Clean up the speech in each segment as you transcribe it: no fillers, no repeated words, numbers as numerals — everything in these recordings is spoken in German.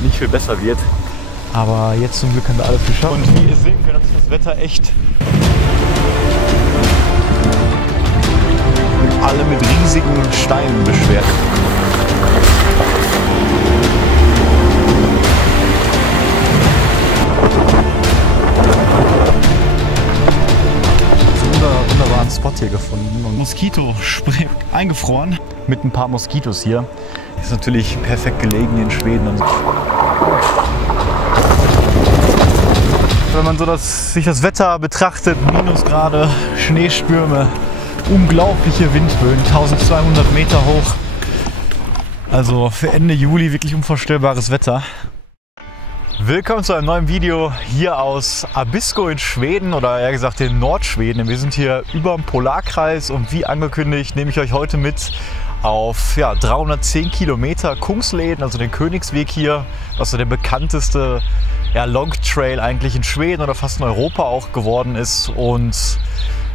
nicht viel besser wird. Aber jetzt zum Glück haben wir alles geschafft. Und wie ihr sehen könnt, hat sich das Wetter echt... alle mit riesigen Steinen beschwert. Wunderbaren Spot hier gefunden und Moskitospray eingefroren mit ein paar Moskitos hier. Ist natürlich perfekt gelegen hier in Schweden. Wenn man so sich das Wetter betrachtet, Minusgrade, Schneestürme, unglaubliche Windböen, 1200 Meter hoch. Also für Ende Juli wirklich unvorstellbares Wetter. Willkommen zu einem neuen Video hier aus Abisko in Schweden oder eher gesagt in Nordschweden. Wir sind hier über dem Polarkreis und wie angekündigt nehme ich euch heute mit auf 310 Kilometer Kungsleden, also den Königsweg hier, was so der bekannteste Long Trail eigentlich in Schweden oder fast in Europa auch geworden ist. Und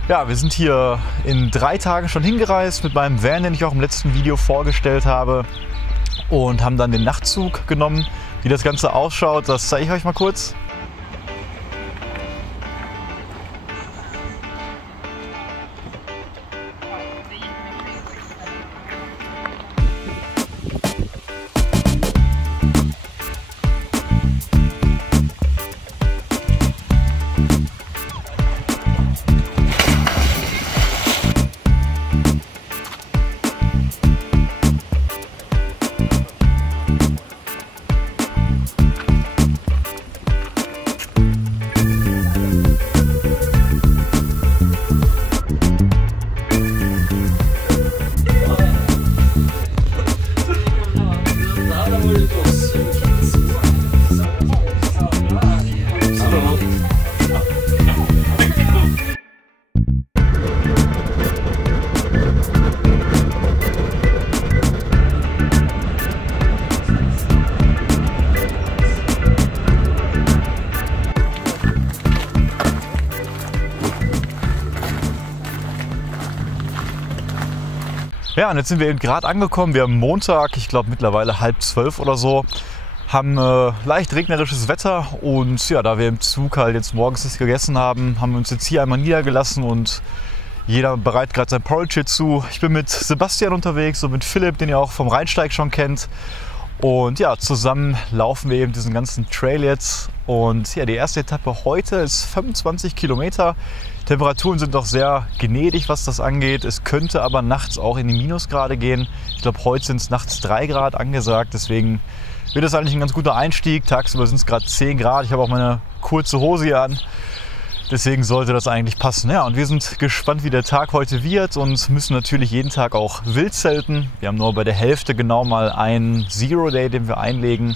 ja, wir sind hier in 3 Tagen schon hingereist mit meinem Van, den ich auch im letzten Video vorgestellt habe, und haben dann den Nachtzug genommen. Wie das Ganze ausschaut, das zeige ich euch mal kurz. Ja, und jetzt sind wir eben gerade angekommen. Wir haben Montag, ich glaube mittlerweile 11:30 oder so, haben leicht regnerisches Wetter und ja, da wir im Zug halt jetzt morgens nichts gegessen haben, haben wir uns jetzt hier einmal niedergelassen und jeder bereitet gerade sein Porridge zu. Ich bin mit Sebastian unterwegs und mit Philipp, den ihr auch vom Rheinsteig schon kennt. Und ja, zusammen laufen wir eben diesen ganzen Trail jetzt. Und ja, die erste Etappe heute ist 25 Kilometer. Temperaturen sind doch sehr gnädig, was das angeht. Es könnte aber nachts auch in die Minusgrade gehen. Ich glaube, heute sind es nachts 3 Grad angesagt. Deswegen wird das eigentlich ein ganz guter Einstieg. Tagsüber sind es gerade 10 Grad. Ich habe auch meine kurze Hose hier an. Deswegen sollte das eigentlich passen. Ja, und wir sind gespannt, wie der Tag heute wird und müssen natürlich jeden Tag auch wild zelten. Wir haben nur bei der Hälfte genau mal einen Zero Day, den wir einlegen,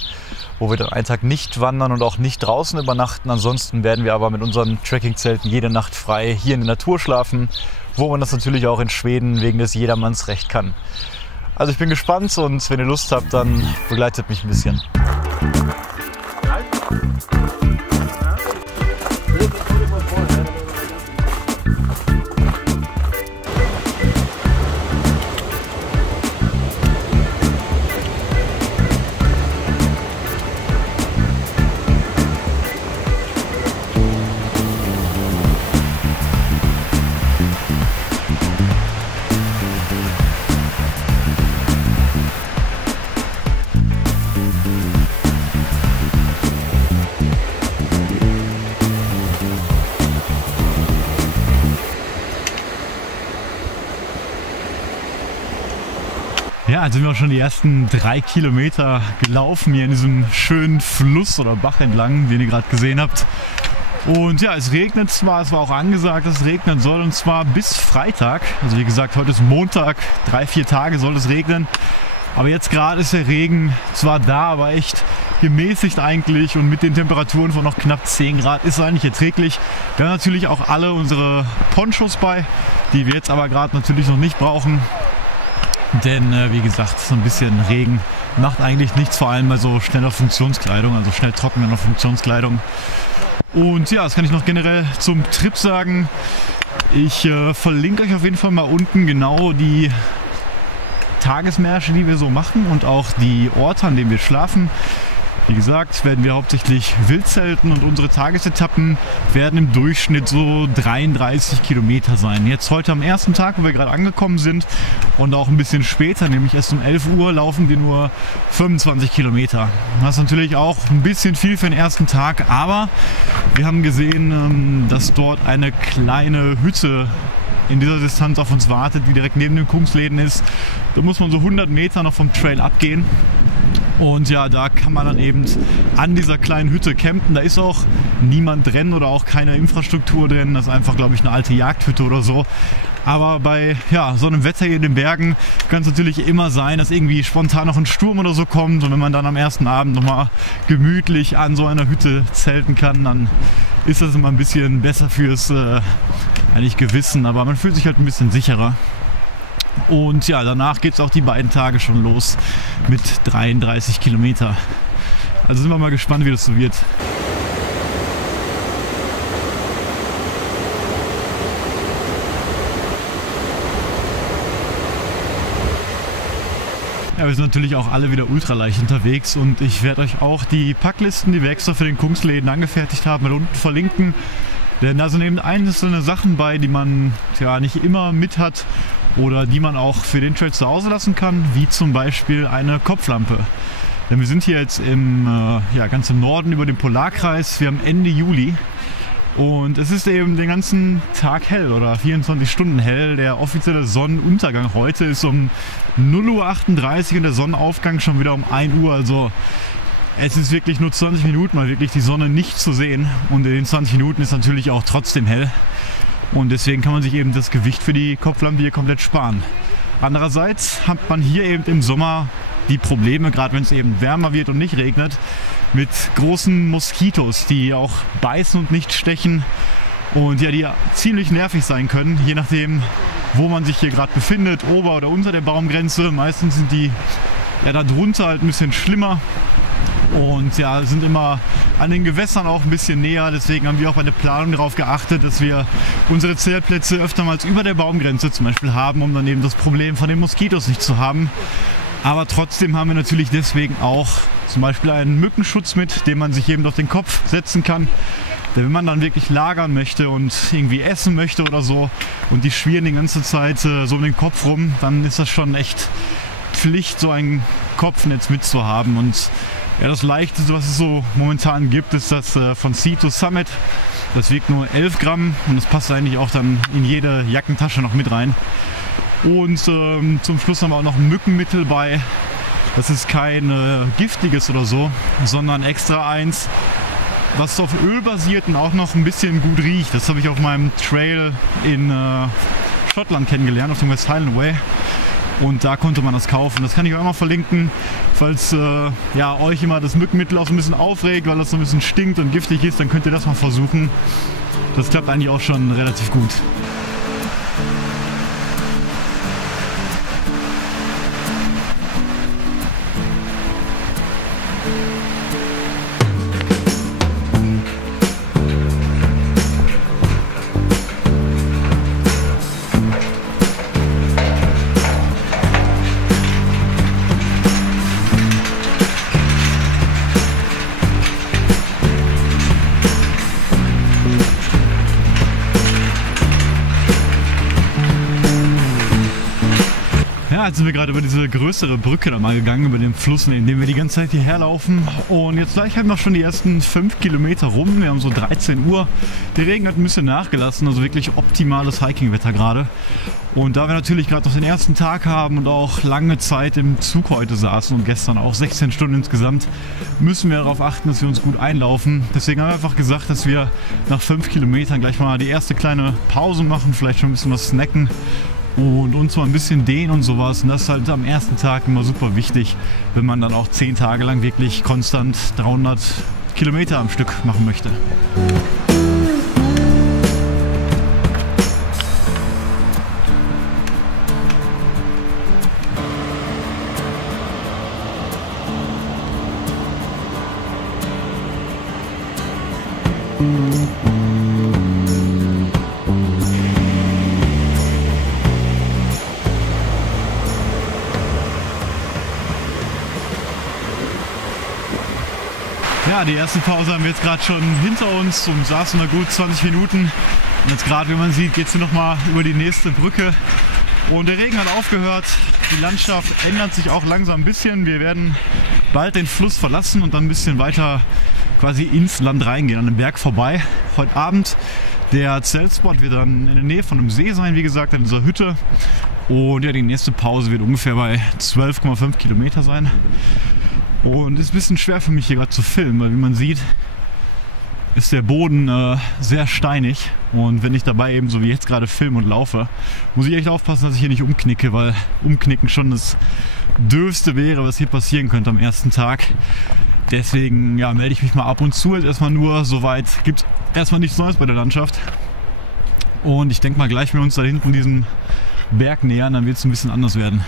wo wir dann einen Tag nicht wandern und auch nicht draußen übernachten. Ansonsten werden wir aber mit unseren Trekkingzelten jede Nacht frei hier in der Natur schlafen, wo man das natürlich auch in Schweden wegen des Jedermannsrecht kann. Also ich bin gespannt und wenn ihr Lust habt, dann begleitet mich ein bisschen. Ja, jetzt sind wir auch schon die ersten 3 Kilometer gelaufen hier in diesem schönen Fluss oder Bach entlang, den ihr gerade gesehen habt. Und ja, es regnet zwar, es war auch angesagt, dass es regnen soll, und zwar bis Freitag. Also wie gesagt, heute ist Montag, 3-4 Tage soll es regnen. Aber jetzt gerade ist der Regen zwar da, aber echt gemäßigt eigentlich, und mit den Temperaturen von noch knapp 10 Grad ist es eigentlich erträglich. Wir haben natürlich auch alle unsere Ponchos bei, die wir jetzt aber gerade natürlich noch nicht brauchen. Denn wie gesagt, so ein bisschen Regen macht eigentlich nichts, vor allem bei so schneller Funktionskleidung, also schnell trocknener Funktionskleidung. Und ja, das kann ich noch generell zum Trip sagen. Ich verlinke euch auf jeden Fall mal unten genau die Tagesmärsche, die wir so machen, und auch die Orte, an denen wir schlafen. Wie gesagt, werden wir hauptsächlich Wildzelten und unsere Tagesetappen werden im Durchschnitt so 33 Kilometer sein. Jetzt heute am ersten Tag, wo wir gerade angekommen sind und auch ein bisschen später, nämlich erst um 11 Uhr, laufen wir nur 25 Kilometer. Das ist natürlich auch ein bisschen viel für den ersten Tag, aber wir haben gesehen, dass dort eine kleine Hütte in dieser Distanz auf uns wartet, die direkt neben den Kungsläden ist. Da muss man so 100 Meter noch vom Trail abgehen. Und ja, da kann man dann eben an dieser kleinen Hütte campen. Da ist auch niemand drin oder auch keine Infrastruktur drin. Das ist einfach, glaube ich, eine alte Jagdhütte oder so. Aber bei so einem Wetter hier in den Bergen kann es natürlich immer sein, dass irgendwie spontan noch ein Sturm oder so kommt. Und wenn man dann am ersten Abend nochmal gemütlich an so einer Hütte zelten kann, dann ist das immer ein bisschen besser fürs eigentlich Gewissen. Aber man fühlt sich halt ein bisschen sicherer. Und ja, danach geht es auch die beiden Tage schon los mit 33 Kilometer. Also sind wir mal gespannt, wie das so wird. Ja, wir sind natürlich auch alle wieder ultraleicht unterwegs und ich werde euch auch die Packlisten, die wir extra für den Kungsläden angefertigt haben, mit unten verlinken. Denn da sind eben einzelne Sachen bei, die man nicht immer mit hat oder die man auch für den Trail zu Hause lassen kann, wie zum Beispiel eine Kopflampe. Denn wir sind hier jetzt ganz im Norden über dem Polarkreis, wir haben Ende Juli und es ist eben den ganzen Tag hell oder 24 Stunden hell. Der offizielle Sonnenuntergang heute ist um 0:38 Uhr und der Sonnenaufgang schon wieder um 1 Uhr, also es ist wirklich nur 20 Minuten mal wirklich die Sonne nicht zu sehen und in den 20 Minuten ist natürlich auch trotzdem hell und deswegen kann man sich eben das Gewicht für die Kopflampe hier komplett sparen. Andererseits hat man hier eben im Sommer die Probleme, gerade wenn es eben wärmer wird und nicht regnet, mit großen Moskitos, die auch beißen und nicht stechen und die ziemlich nervig sein können, je nachdem wo man sich hier gerade befindet, ober oder unter der Baumgrenze. Meistens sind die da drunter halt ein bisschen schlimmer. Und sind immer an den Gewässern auch ein bisschen näher. Deswegen haben wir auch bei der Planung darauf geachtet, dass wir unsere Zeltplätze öftermals über der Baumgrenze zum Beispiel haben, um dann eben das Problem von den Moskitos nicht zu haben. Aber trotzdem haben wir natürlich deswegen auch zum Beispiel einen Mückenschutz mit, den man sich eben auf den Kopf setzen kann. Denn wenn man dann wirklich lagern möchte und irgendwie essen möchte oder so und die schwirren die ganze Zeit so um den Kopf rum, dann ist das schon echt Pflicht, so ein Kopfnetz mitzuhaben. Und das leichteste, was es so momentan gibt, ist das von Sea2 Summit. Das wiegt nur 11 Gramm und das passt eigentlich auch dann in jede Jackentasche noch mit rein. Und zum Schluss haben wir auch noch ein Mückenmittel bei. Das ist kein giftiges oder so, sondern extra eins, was auf Öl basiert und auch noch ein bisschen gut riecht. Das habe ich auf meinem Trail in Schottland kennengelernt, auf dem West Highland Way. Und da konnte man das kaufen. Das kann ich euch auch mal verlinken, falls euch immer das Mückenmittel auch so ein bisschen aufregt, weil das so ein bisschen stinkt und giftig ist, dann könnt ihr das mal versuchen. Das klappt eigentlich auch schon relativ gut. Ja, jetzt sind wir gerade über diese größere Brücke da mal gegangen, über den Fluss, in dem wir die ganze Zeit hierher laufen. Und jetzt gleich haben wir schon die ersten 5 Kilometer rum. Wir haben so 13 Uhr. Der Regen hat ein bisschen nachgelassen, also wirklich optimales Hiking-Wetter gerade. Und da wir natürlich gerade noch den ersten Tag haben und auch lange Zeit im Zug heute saßen und gestern auch 16 Stunden insgesamt, müssen wir darauf achten, dass wir uns gut einlaufen. Deswegen haben wir einfach gesagt, dass wir nach 5 Kilometern gleich mal die erste kleine Pause machen, vielleicht schon ein bisschen was snacken und uns mal ein bisschen dehnen und sowas. Und das ist halt am ersten Tag immer super wichtig, wenn man dann auch 10 Tage lang wirklich konstant 300 Kilometer am Stück machen möchte. Ja, die erste Pause haben wir jetzt gerade schon hinter uns und saßen da gut 20 Minuten. Und jetzt gerade, wie man sieht, geht es hier nochmal über die nächste Brücke. Und der Regen hat aufgehört. Die Landschaft ändert sich auch langsam ein bisschen. Wir werden bald den Fluss verlassen und dann ein bisschen weiter quasi ins Land reingehen, an den Berg vorbei. Heute Abend, der Zeltspot wird dann in der Nähe von einem See sein, wie gesagt, in dieser Hütte. Und ja, die nächste Pause wird ungefähr bei 12,5 Kilometer sein. Und es ist ein bisschen schwer für mich hier gerade zu filmen, weil wie man sieht, ist der Boden sehr steinig. Und wenn ich dabei eben so wie jetzt gerade filme und laufe, muss ich echt aufpassen, dass ich hier nicht umknicke, weil Umknicken schon das Dürfste wäre, was hier passieren könnte am ersten Tag. Deswegen ja, melde ich mich mal ab und zu. Jetzt erstmal nur, soweit gibt es erstmal nichts Neues bei der Landschaft. Und ich denke mal, gleich wenn wir uns da hinten diesem Berg nähern, dann wird es ein bisschen anders werden.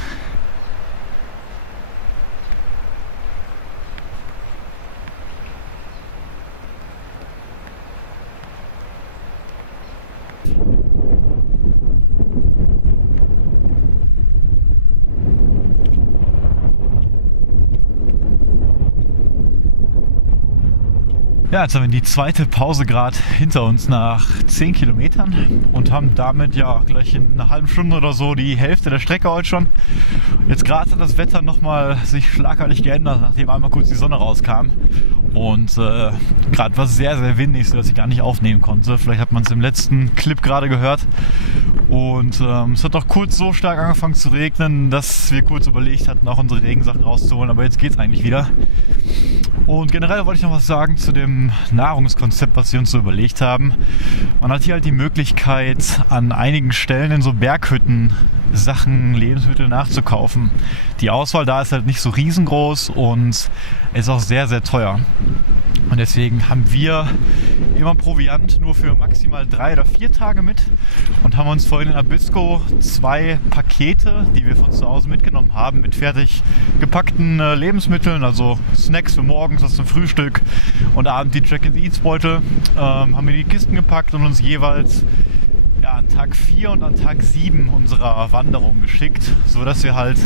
Ja, jetzt haben wir die zweite Pause gerade hinter uns nach 10 Kilometern und haben damit ja gleich in einer halben Stunde oder so die Hälfte der Strecke heute schon. Jetzt gerade hat das Wetter nochmal sich schlagartig geändert, nachdem einmal kurz die Sonne rauskam. Und gerade war es sehr, sehr windig, sodass ich gar nicht aufnehmen konnte. Vielleicht hat man es im letzten Clip gerade gehört. Und es hat auch kurz so stark angefangen zu regnen, dass wir kurz überlegt hatten, auch unsere Regensachen rauszuholen. Aber jetzt geht es eigentlich wieder. Und generell wollte ich noch was sagen zu dem Nahrungskonzept, was wir uns so überlegt haben. Man hat hier halt die Möglichkeit, an einigen Stellen in so Berghütten Sachen, Lebensmittel nachzukaufen. Die Auswahl da ist halt nicht so riesengroß und ist auch sehr, sehr teuer. Und deswegen haben wir immer Proviant nur für maximal 3 oder 4 Tage mit und haben uns vorhin in Abisko 2 Pakete, die wir von zu Hause mitgenommen haben, mit fertig gepackten Lebensmitteln, also Snacks für morgens, was zum Frühstück und abends die Track-and-Eats-Beutel, haben wir die Kisten gepackt und uns jeweils an Tag 4 und an Tag 7 unserer Wanderung geschickt, so dass wir halt,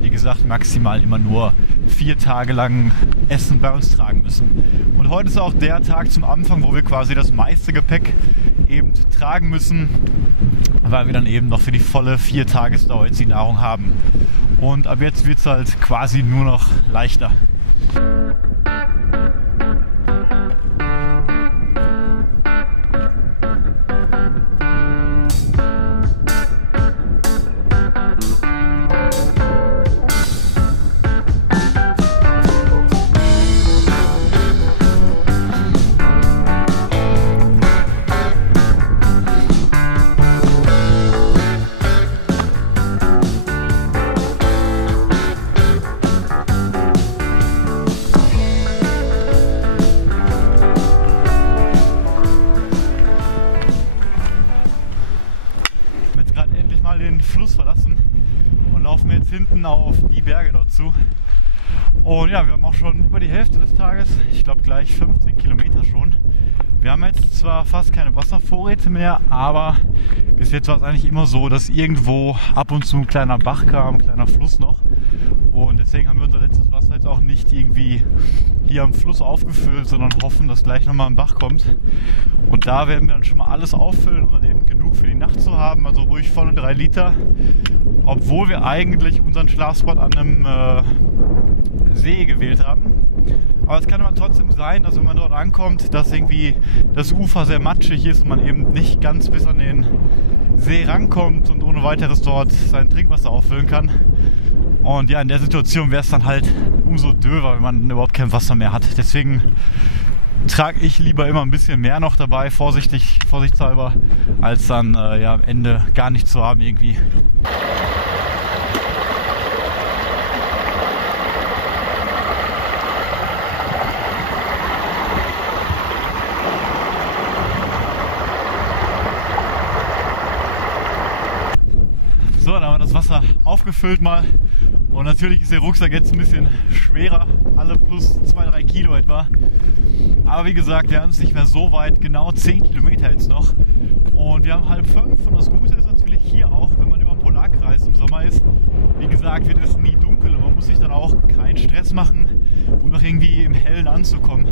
wie gesagt, maximal immer nur 4 Tage lang Essen bei uns tragen müssen. Und heute ist auch der Tag zum Anfang, wo wir quasi das meiste Gepäck eben tragen müssen, weil wir dann eben noch für die volle 4 Tagesdauer jetzt die Nahrung haben. Und ab jetzt wird es halt quasi nur noch leichter. Fluss verlassen und laufen jetzt hinten auf die Berge dort zu. Und ja, wir haben auch schon über die Hälfte des Tages, ich glaube gleich 15 Kilometer schon. Wir haben jetzt zwar fast keine Wasservorräte mehr, aber bis jetzt war es eigentlich immer so, dass irgendwo ab und zu ein kleiner Bach kam, ein kleiner Fluss noch. Und deswegen haben wir unser letztes Wasser jetzt auch nicht irgendwie hier am Fluss aufgefüllt, sondern hoffen, dass gleich nochmal ein Bach kommt. Und da werden wir dann schon mal alles auffüllen, um dann eben genug für die Nacht zu haben, also ruhig volle 3 Liter. Obwohl wir eigentlich unseren Schlafspot an einem See gewählt haben. Aber es kann aber trotzdem sein, dass wenn man dort ankommt, dass irgendwie das Ufer sehr matschig ist und man eben nicht ganz bis an den See rankommt und ohne weiteres dort sein Trinkwasser auffüllen kann. Und ja, in der Situation wäre es dann halt umso döver, wenn man überhaupt kein Wasser mehr hat. Deswegen trage ich lieber immer ein bisschen mehr noch dabei, vorsichtshalber, als dann ja, am Ende gar nichts zu haben irgendwie. So, dann haben wir das Wasser aufgefüllt mal und natürlich ist der Rucksack jetzt ein bisschen schwerer, alle plus 2-3 Kilo etwa. Aber wie gesagt, wir haben es nicht mehr so weit, genau 10 Kilometer jetzt noch und wir haben 4:30 und das Gute ist natürlich hier auch, wenn man über den Polarkreis im Sommer ist, wie gesagt, wird es nie dunkel und man muss muss sich dann auch keinen Stress machen, um noch irgendwie im Hellen anzukommen.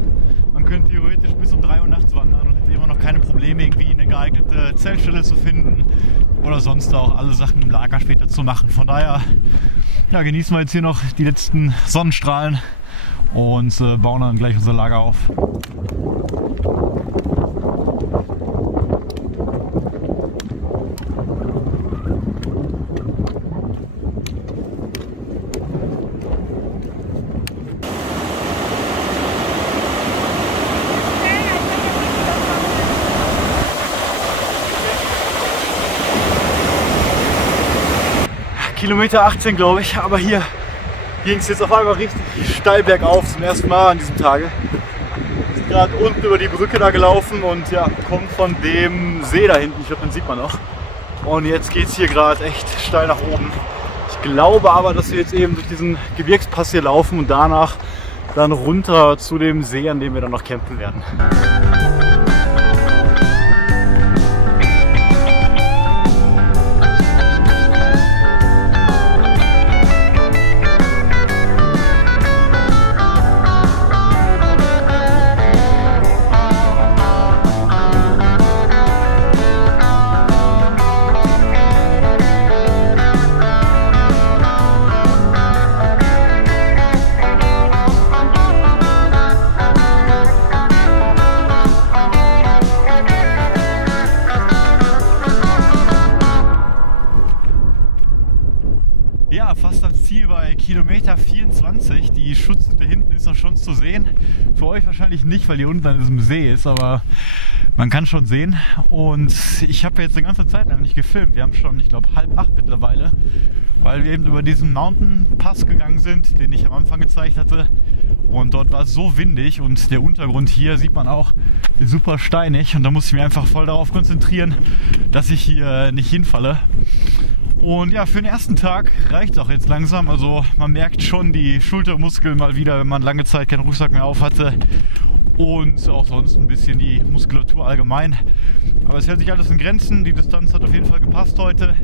Man könnte theoretisch bis um 3 Uhr nachts wandern und hätte immer noch keine Probleme, irgendwie eine geeignete Zeltstelle zu finden oder sonst auch alle Sachen im Lager später zu machen. Von daher ja, genießen wir jetzt hier noch die letzten Sonnenstrahlen und bauen dann gleich unser Lager auf. Kilometer 18, glaube ich, aber hier ging es jetzt auf einmal richtig steil bergauf zum ersten Mal an diesem Tage. Wir sind gerade unten über die Brücke da gelaufen und ja, kommen von dem See da hinten, ich glaube, den sieht man noch. Und jetzt geht es hier gerade echt steil nach oben. Ich glaube aber, dass wir jetzt eben durch diesen Gebirgspass hier laufen und danach dann runter zu dem See, an dem wir dann noch campen werden. Ja, fast am Ziel bei Kilometer 24. Die Schutzhütte hinten ist noch schon zu sehen. Für euch wahrscheinlich nicht, weil hier unten an diesem See ist, aber man kann schon sehen. Und ich habe jetzt eine ganze Zeit lang nicht gefilmt. Wir haben schon, ich glaube, 7:30 mittlerweile, weil wir eben über diesen Mountain Pass gegangen sind, den ich am Anfang gezeigt hatte. Und dort war es so windig und der Untergrund hier, sieht man auch, ist super steinig. Und da muss ich mich einfach voll darauf konzentrieren, dass ich hier nicht hinfalle. Und ja, für den ersten Tag reicht es auch jetzt langsam. Also man merkt schon die Schultermuskeln mal wieder, wenn man lange Zeit keinen Rucksack mehr auf hatte. Und auch sonst ein bisschen die Muskulatur allgemein. Aber es hält sich alles in Grenzen. Die Distanz hat auf jeden Fall gepasst heute.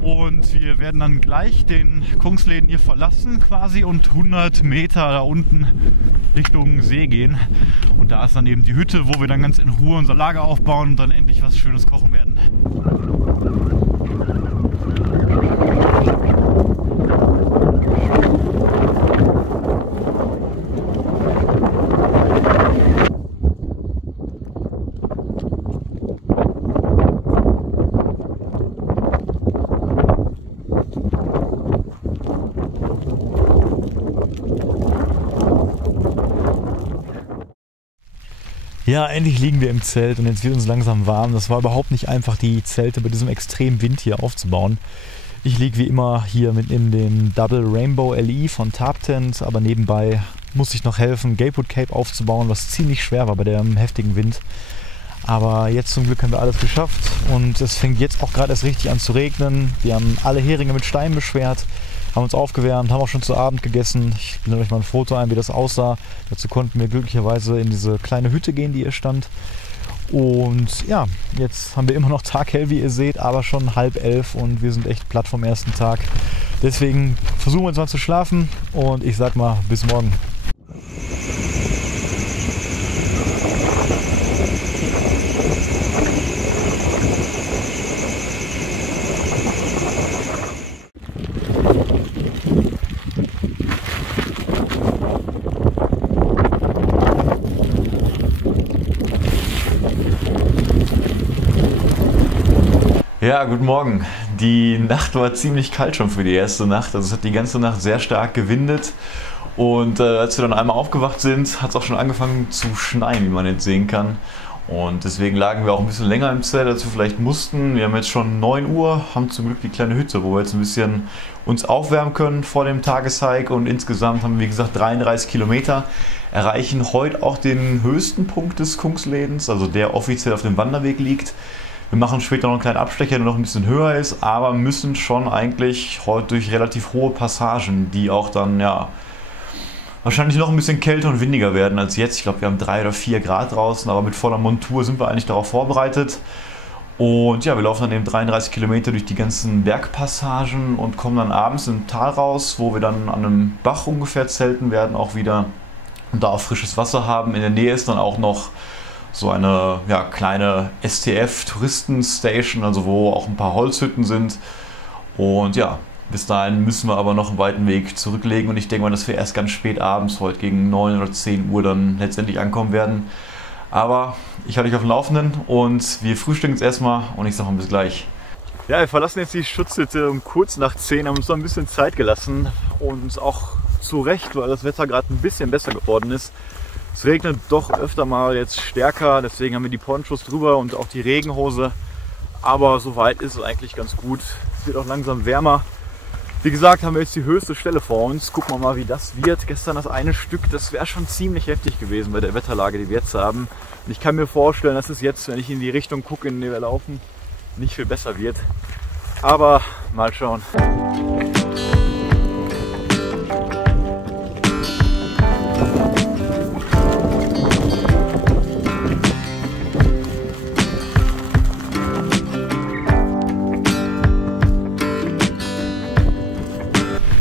Und wir werden dann gleich den Kungsläden hier verlassen quasi und 100 Meter da unten Richtung See gehen. Und da ist dann eben die Hütte, wo wir dann ganz in Ruhe unser Lager aufbauen und dann endlich was Schönes kochen werden. Ja, endlich liegen wir im Zelt und jetzt wird uns langsam warm. Das war überhaupt nicht einfach, die Zelte bei diesem extremen Wind hier aufzubauen. Ich liege wie immer hier mit in dem Double Rainbow LE von Tarptent, aber nebenbei musste ich noch helfen, Gapewood Cape aufzubauen, was ziemlich schwer war bei dem heftigen Wind. Aber jetzt zum Glück haben wir alles geschafft und es fängt jetzt auch gerade erst richtig an zu regnen. Wir haben alle Heringe mit Steinen beschwert, haben uns aufgewärmt, haben auch schon zu Abend gegessen. Ich blende euch mal ein Foto ein, wie das aussah. Dazu konnten wir glücklicherweise in diese kleine Hütte gehen, die hier stand. Und ja, jetzt haben wir immer noch taghell, wie ihr seht, aber schon 10:30 und wir sind echt platt vom ersten Tag. Deswegen versuchen wir uns mal zu schlafen und ich sag mal, bis morgen. Ja, guten Morgen. Die Nacht war ziemlich kalt schon für die erste Nacht. Also es hat die ganze Nacht sehr stark gewindet. Und als wir dann einmal aufgewacht sind, hat es auch schon angefangen zu schneien, wie man jetzt sehen kann. Und deswegen lagen wir auch ein bisschen länger im Zelt, als wir vielleicht mussten. Wir haben jetzt schon 9 Uhr, haben zum Glück die kleine Hütte, wo wir jetzt ein bisschen uns aufwärmen können vor dem Tageshike. Und insgesamt haben wir, wie gesagt, 33 Kilometer. Erreichen heute auch den höchsten Punkt des Kungslädens, also der offiziell auf dem Wanderweg liegt. Wir machen später noch einen kleinen Abstecher, der noch ein bisschen höher ist, aber müssen schon eigentlich heute durch relativ hohe Passagen, die auch dann ja wahrscheinlich noch ein bisschen kälter und windiger werden als jetzt. Ich glaube, wir haben 3 oder 4 Grad draußen, aber mit voller Montur sind wir eigentlich darauf vorbereitet. Und ja, wir laufen dann eben 33 Kilometer durch die ganzen Bergpassagen und kommen dann abends im Tal raus, wo wir dann an einem Bach ungefähr zelten werden, auch wieder, und da auch frisches Wasser haben. In der Nähe ist dann auch noch so eine kleine STF-Touristenstation, also wo auch ein paar Holzhütten sind. Und ja, bis dahin müssen wir aber noch einen weiten Weg zurücklegen und ich denke mal, dass wir erst ganz spät abends, heute gegen 9 oder 10 Uhr, dann letztendlich ankommen werden. Aber ich halte euch auf dem Laufenden und wir frühstücken jetzt erstmal und ich sage mal bis gleich. Ja, wir verlassen jetzt die Schutzhütte um kurz nach 10, haben uns noch ein bisschen Zeit gelassen und auch zu Recht, weil das Wetter gerade ein bisschen besser geworden ist. Es regnet doch öfter mal jetzt stärker, deswegen haben wir die Ponchos drüber und auch die Regenhose. Aber soweit ist es eigentlich ganz gut. Es wird auch langsam wärmer. Wie gesagt, haben wir jetzt die höchste Stelle vor uns. Gucken wir mal, wie das wird. Gestern das eine Stück, das wäre schon ziemlich heftig gewesen bei der Wetterlage, die wir jetzt haben. Und ich kann mir vorstellen, dass es jetzt, wenn ich in die Richtung gucke, in der wir laufen, nicht viel besser wird. Aber mal schauen.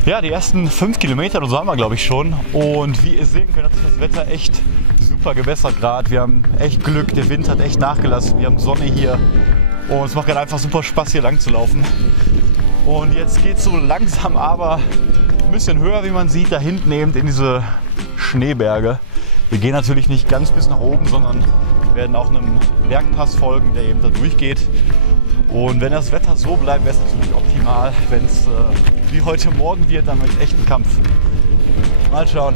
Ja, die ersten 5 Kilometer oder so haben wir, glaube ich, schon. Und wie ihr sehen könnt, hat sich das Wetter echt super gebessert gerade. Wir haben echt Glück, der Wind hat echt nachgelassen. Wir haben Sonne hier und es macht gerade einfach super Spaß, hier lang zu laufen. Und jetzt geht es so langsam, aber ein bisschen höher, wie man sieht, da hinten eben in diese Schneeberge. Wir gehen natürlich nicht ganz bis nach oben, sondern werden auch einem Bergpass folgen, der eben da durchgeht. Und wenn das Wetter so bleibt, wäre es natürlich optimal. Wenn es wie heute Morgen wird, dann wird es echt ein Kampf. Mal schauen.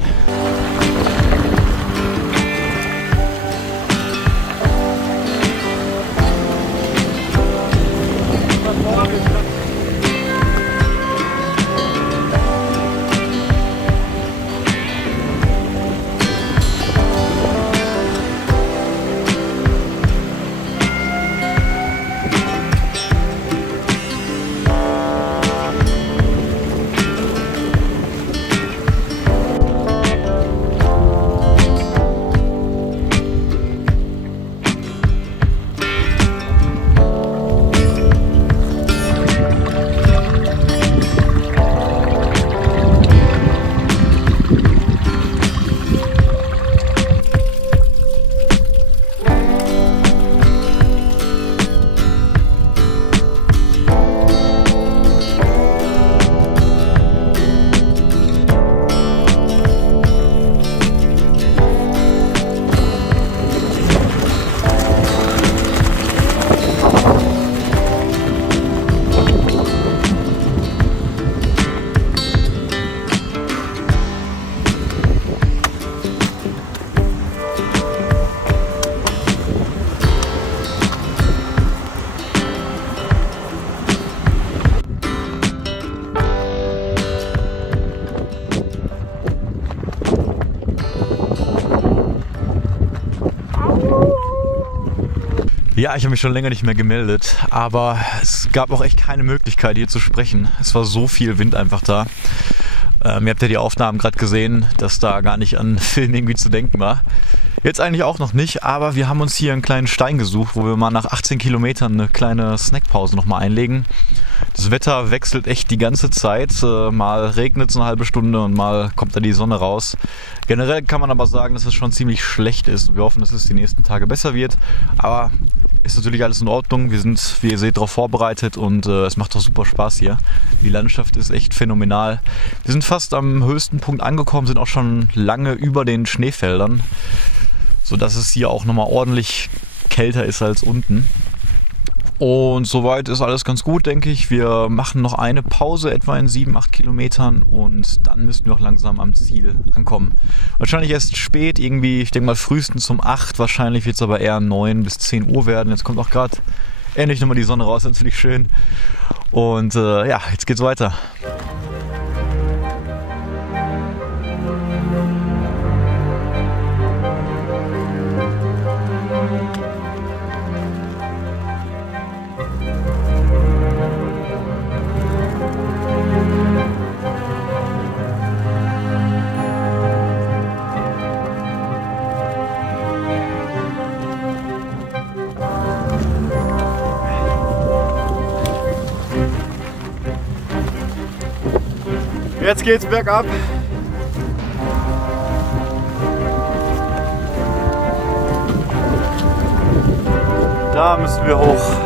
Ja, ich habe mich schon länger nicht mehr gemeldet, aber es gab auch echt keine Möglichkeit hier zu sprechen. Es war so viel Wind einfach da. Ihr habt ja die Aufnahmen gerade gesehen, dass da gar nicht an Film irgendwie zu denken war. Jetzt eigentlich auch noch nicht, aber wir haben uns hier einen kleinen Stein gesucht, wo wir mal nach 18 Kilometern eine kleine Snackpause nochmal einlegen. Das Wetter wechselt echt die ganze Zeit. Mal regnet es eine halbe Stunde und mal kommt da die Sonne raus. Generell kann man aber sagen, dass es schon ziemlich schlecht ist. Wir hoffen, dass es die nächsten Tage besser wird. Aber ist natürlich alles in Ordnung. Wir sind, wie ihr seht, darauf vorbereitet und es macht doch super Spaß hier. Die Landschaft ist echt phänomenal. Wir sind fast am höchsten Punkt angekommen, sind auch schon lange über den Schneefeldern, sodass es hier auch nochmal ordentlich kälter ist als unten. Und soweit ist alles ganz gut, denke ich. Wir machen noch eine Pause, etwa in 7-8 Kilometern und dann müssten wir auch langsam am Ziel ankommen. Wahrscheinlich erst spät, irgendwie, ich denke mal frühestens um 8, wahrscheinlich wird es aber eher 9 bis 10 Uhr werden. Jetzt kommt auch gerade endlich nochmal die Sonne raus, natürlich schön. Und ja, jetzt geht's weiter. Jetzt geht's bergab. Da müssen wir hoch.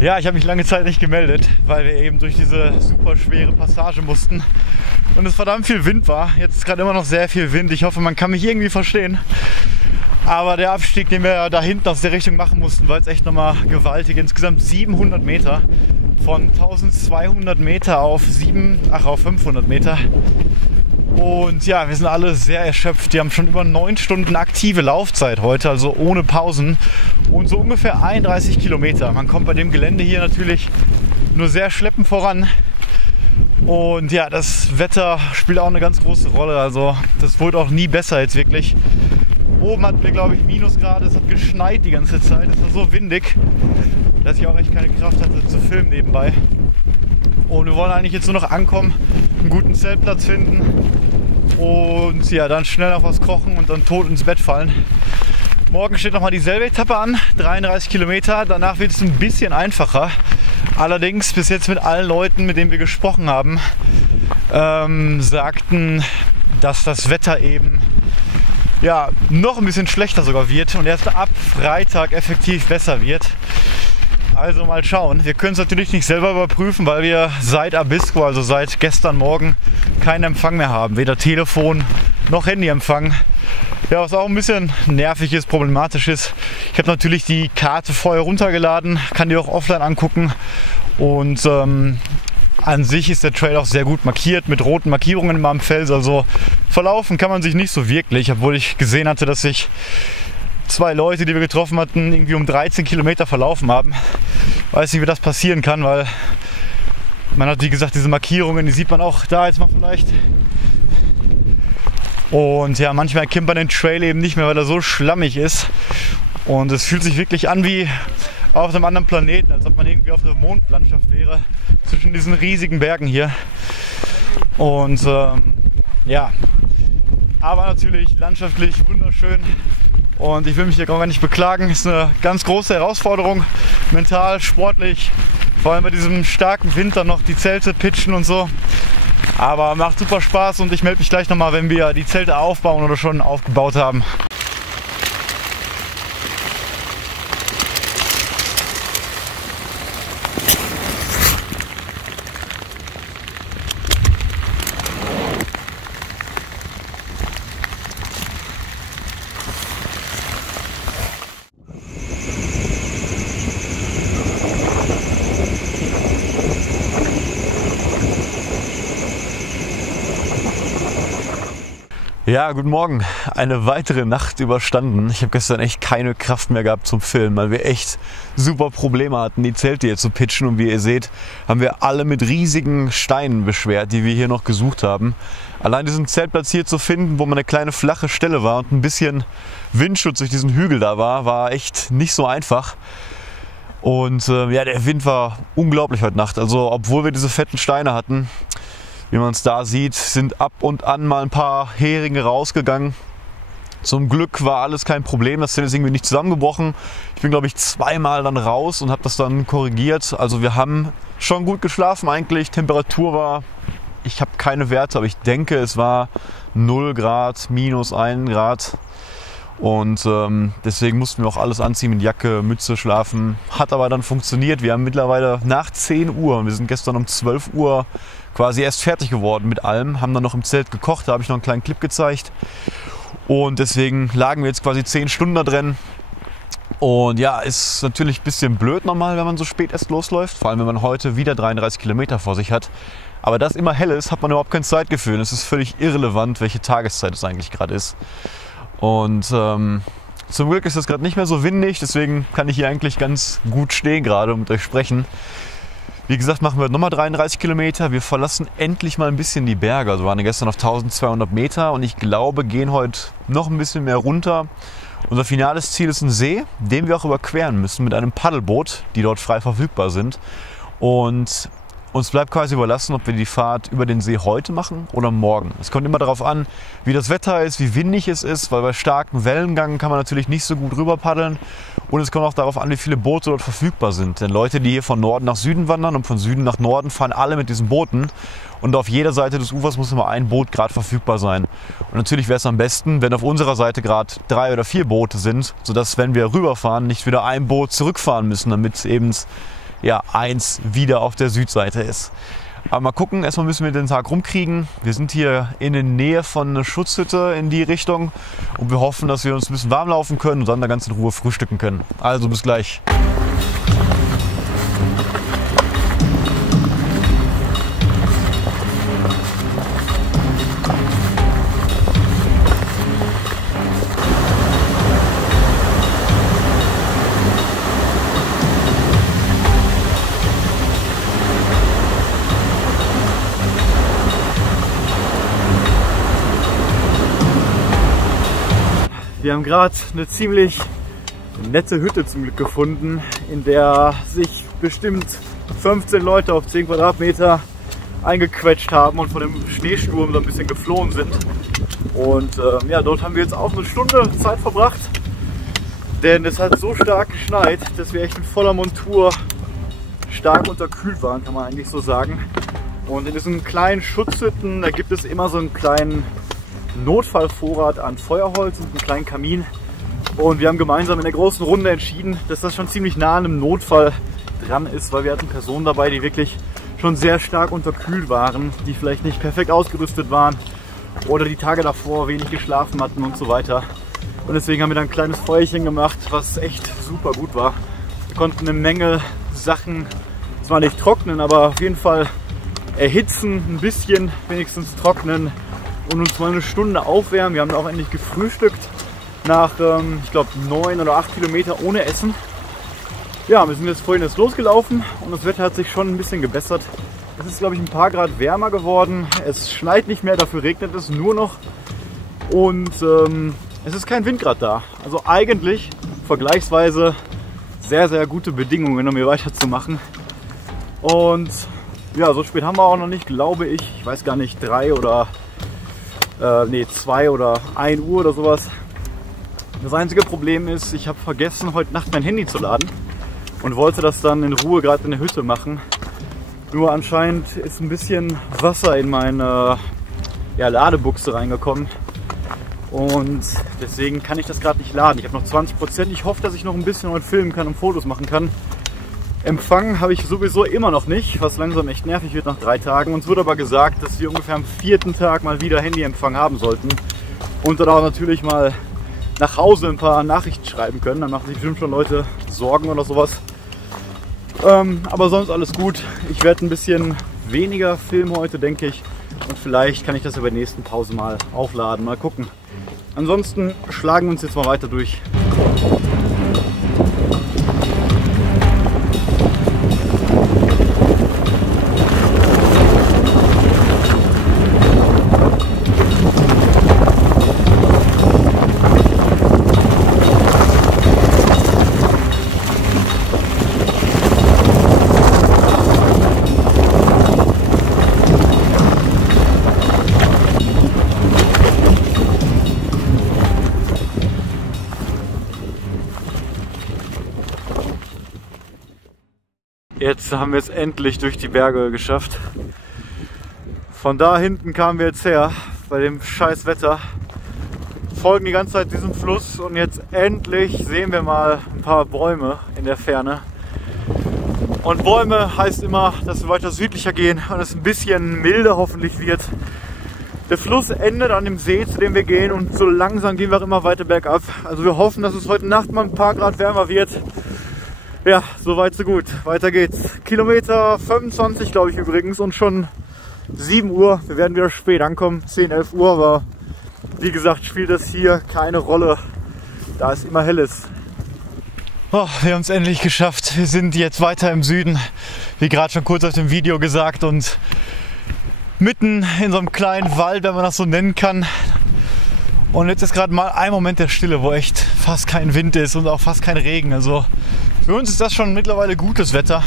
Ja, ich habe mich lange Zeit nicht gemeldet, weil wir eben durch diese super schwere Passage mussten und es verdammt viel Wind war. Jetzt ist gerade immer noch sehr viel Wind. Ich hoffe, man kann mich irgendwie verstehen. Aber der Abstieg, den wir da hinten aus der Richtung machen mussten, war jetzt echt nochmal gewaltig. Insgesamt 700 Meter von 1200 Meter auf 500 Meter. Und ja, wir sind alle sehr erschöpft. Die haben schon über 9 Stunden aktive Laufzeit heute, also ohne Pausen. Und so ungefähr 31 Kilometer. Man kommt bei dem Gelände hier natürlich nur sehr schleppend voran. Und ja, das Wetter spielt auch eine ganz große Rolle. Also das wurde auch nie besser jetzt wirklich. Oben hatten wir, glaube ich, Minusgrade. Es hat geschneit die ganze Zeit. Es war so windig, dass ich auch echt keine Kraft hatte zu filmen nebenbei. Und wir wollen eigentlich jetzt nur noch ankommen, einen guten Zeltplatz finden und ja, dann schnell noch was kochen und dann tot ins Bett fallen. Morgen steht nochmal dieselbe Etappe an, 33 Kilometer. Danach wird es ein bisschen einfacher. Allerdings bis jetzt mit allen Leuten, mit denen wir gesprochen haben, sagten, dass das Wetter eben ja, noch ein bisschen schlechter sogar wird und erst ab Freitag effektiv besser wird. Also mal schauen. Wir können es natürlich nicht selber überprüfen, weil wir seit Abisko, also seit gestern Morgen, keinen Empfang mehr haben. Weder Telefon noch Handyempfang. Ja, was auch ein bisschen nervig ist, problematisch ist. Ich habe natürlich die Karte vorher runtergeladen, kann die auch offline angucken. Und an sich ist der Trail auch sehr gut markiert mit roten Markierungen immer am Fels. Also verlaufen kann man sich nicht so wirklich, obwohl ich gesehen hatte, dass sich 2 Leute, die wir getroffen hatten, irgendwie um 13 Kilometer verlaufen haben. Weiß nicht, wie das passieren kann, weil man hat, wie gesagt, diese Markierungen, die sieht man auch da jetzt mal vielleicht. Und ja, manchmal erkennt man den Trail eben nicht mehr, weil er so schlammig ist. Und es fühlt sich wirklich an wie auf einem anderen Planeten, als ob man irgendwie auf der Mondlandschaft wäre, zwischen diesen riesigen Bergen hier. Und ja, aber natürlich landschaftlich wunderschön. Und ich will mich hier gar nicht beklagen. Es ist eine ganz große Herausforderung, mental, sportlich. Vor allem bei diesem starken Winter noch die Zelte pitchen und so. Aber macht super Spaß und ich melde mich gleich nochmal, wenn wir die Zelte aufbauen oder schon aufgebaut haben. Ja, guten Morgen. Eine weitere Nacht überstanden. Ich habe gestern echt keine Kraft mehr gehabt zum Filmen, weil wir echt super Probleme hatten, die Zelte hier zu pitchen. Und wie ihr seht, haben wir alle mit riesigen Steinen beschwert, die wir hier noch gesucht haben. Allein diesen Zeltplatz hier zu finden, wo man eine kleine flache Stelle war und ein bisschen Windschutz durch diesen Hügel da war echt nicht so einfach. Und ja, der Wind war unglaublich heute Nacht. Also obwohl wir diese fetten Steine hatten, wie man es da sieht, sind ab und an mal ein paar Heringe rausgegangen. Zum Glück war alles kein Problem, das Zelt ist irgendwie nicht zusammengebrochen. Ich bin, glaube ich, 2-mal dann raus und habe das dann korrigiert. Also wir haben schon gut geschlafen eigentlich. Temperatur war, ich habe keine Werte, aber ich denke, es war 0 Grad, minus 1 Grad. Und deswegen mussten wir auch alles anziehen mit Jacke, Mütze, schlafen. Hat aber dann funktioniert. Wir haben mittlerweile nach 10 Uhr, und wir sind gestern um 12 Uhr quasi erst fertig geworden mit allem. Haben dann noch im Zelt gekocht, da habe ich noch einen kleinen Clip gezeigt. Und deswegen lagen wir jetzt quasi 10 Stunden da drin. Und ja, ist natürlich ein bisschen blöd normal, wenn man so spät erst losläuft. Vor allem, wenn man heute wieder 33 Kilometer vor sich hat. Aber da es immer hell ist, hat man überhaupt kein Zeitgefühl. Es ist völlig irrelevant, welche Tageszeit es eigentlich gerade ist. Und zum Glück ist es gerade nicht mehr so windig. Deswegen kann ich hier eigentlich ganz gut stehen gerade und mit euch sprechen. Wie gesagt, machen wir nochmal 33 Kilometer. Wir verlassen endlich mal ein bisschen die Berge. Also wir waren gestern auf 1200 Meter und ich glaube, gehen heute noch ein bisschen mehr runter. Unser finales Ziel ist ein See, den wir auch überqueren müssen mit einem Paddelboot, die dort frei verfügbar sind. Und uns bleibt quasi überlassen, ob wir die Fahrt über den See heute machen oder morgen. Es kommt immer darauf an, wie das Wetter ist, wie windig es ist, weil bei starkem Wellengang kann man natürlich nicht so gut rüber paddeln. Und es kommt auch darauf an, wie viele Boote dort verfügbar sind. Denn Leute, die hier von Norden nach Süden wandern und von Süden nach Norden, fahren alle mit diesen Booten. Und auf jeder Seite des Ufers muss immer ein Boot gerade verfügbar sein. Und natürlich wäre es am besten, wenn auf unserer Seite gerade 3 oder 4 Boote sind, sodass, wenn wir rüberfahren, nicht wieder ein Boot zurückfahren müssen, damit eben ja, eins wieder auf der Südseite ist. Aber mal gucken, erstmal müssen wir den Tag rumkriegen. Wir sind hier in der Nähe von einer Schutzhütte in die Richtung und wir hoffen, dass wir uns ein bisschen warm laufen können und dann da ganz in Ruhe frühstücken können. Also bis gleich. Wir haben gerade eine ziemlich nette Hütte zum Glück gefunden, in der sich bestimmt 15 Leute auf 10 Quadratmeter eingequetscht haben und von dem Schneesturm so ein bisschen geflohen sind. Und ja, dort haben wir jetzt auch eine Stunde Zeit verbracht, denn es hat so stark geschneit, dass wir echt in voller Montur stark unterkühlt waren, kann man eigentlich so sagen. Und in diesen kleinen Schutzhütten, da gibt es immer so einen kleinen Notfallvorrat an Feuerholz und einen kleinen Kamin. Und wir haben gemeinsam in der großen Runde entschieden, dass das schon ziemlich nah an einem Notfall dran ist, weil wir hatten Personen dabei, die wirklich schon sehr stark unterkühlt waren, die vielleicht nicht perfekt ausgerüstet waren oder die Tage davor wenig geschlafen hatten und so weiter. Und deswegen haben wir dann ein kleines Feuerchen gemacht, was echt super gut war. Wir konnten eine Menge Sachen zwar nicht trocknen, aber auf jeden Fall erhitzen, ein bisschen wenigstens trocknen und uns mal eine Stunde aufwärmen. Wir haben auch endlich gefrühstückt nach, ich glaube, 9 oder 8 Kilometer ohne Essen. Ja, wir sind jetzt vorhin losgelaufen und das Wetter hat sich schon ein bisschen gebessert. Es ist, glaube ich, ein paar Grad wärmer geworden. Es schneit nicht mehr, dafür regnet es nur noch. Und es ist kein Wind gerade da. Also eigentlich vergleichsweise sehr, sehr gute Bedingungen, um hier weiterzumachen. Und ja, so spät haben wir auch noch nicht, glaube ich. Ich weiß gar nicht, 2 oder 1 Uhr oder sowas. Das einzige Problem ist, ich habe vergessen, heute Nacht mein Handy zu laden und wollte das dann in Ruhe gerade in der Hütte machen. Nur anscheinend ist ein bisschen Wasser in meine Ladebuchse reingekommen und deswegen kann ich das gerade nicht laden. Ich habe noch 20%. Ich hoffe, dass ich noch ein bisschen heute filmen kann und Fotos machen kann. Empfang habe ich sowieso immer noch nicht, was langsam echt nervig wird nach 3 Tagen. Uns wurde aber gesagt, dass wir ungefähr am 4. Tag mal wieder Handyempfang haben sollten und dann auch natürlich mal nach Hause ein paar Nachrichten schreiben können. Dann machen sich bestimmt schon Leute Sorgen oder sowas. Aber sonst alles gut. Ich werde ein bisschen weniger filmen heute, denke ich. Und vielleicht kann ich das über die nächsten Pause mal aufladen. Mal gucken. Ansonsten schlagen wir uns jetzt mal weiter durch. Jetzt haben wir es endlich durch die Berge geschafft. Von da hinten kamen wir jetzt her, bei dem scheiß Wetter. Folgen die ganze Zeit diesem Fluss und jetzt endlich sehen wir mal ein paar Bäume in der Ferne. Und Bäume heißt immer, dass wir weiter südlicher gehen und es ein bisschen milder hoffentlich wird. Der Fluss endet an dem See, zu dem wir gehen, und so langsam gehen wir auch immer weiter bergab. Also wir hoffen, dass es heute Nacht mal ein paar Grad wärmer wird. Ja, so weit, so gut. Weiter geht's. Kilometer 25, glaube ich übrigens, und schon 7 Uhr. Wir werden wieder spät ankommen, 10, 11 Uhr, aber wie gesagt, spielt das hier keine Rolle, da es immer hell ist. Oh, wir haben es endlich geschafft. Wir sind jetzt weiter im Süden, wie gerade schon kurz auf dem Video gesagt, und mitten in so einem kleinen Wald, wenn man das so nennen kann. Und jetzt ist gerade mal ein Moment der Stille, wo echt fast kein Wind ist und auch fast kein Regen. Also für uns ist das schon mittlerweile gutes Wetter.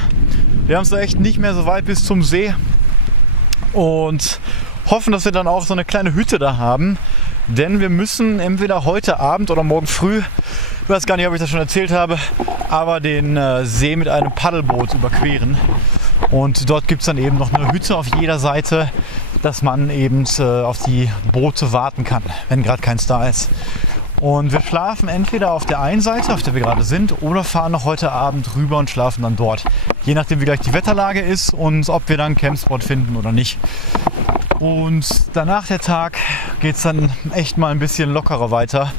Wir haben es da echt nicht mehr so weit bis zum See und hoffen, dass wir dann auch so eine kleine Hütte da haben. Denn wir müssen entweder heute Abend oder morgen früh, ich weiß gar nicht, ob ich das schon erzählt habe, aber den See mit einem Paddelboot überqueren. Und dort gibt es dann eben noch eine Hütte auf jeder Seite, dass man eben auf die Boote warten kann, wenn gerade keins da ist. Und wir schlafen entweder auf der einen Seite, auf der wir gerade sind, oder fahren noch heute Abend rüber und schlafen dann dort. Je nachdem, wie gleich die Wetterlage ist und ob wir dann einen Campspot finden oder nicht. Und danach der Tag geht es dann echt mal ein bisschen lockerer weiter.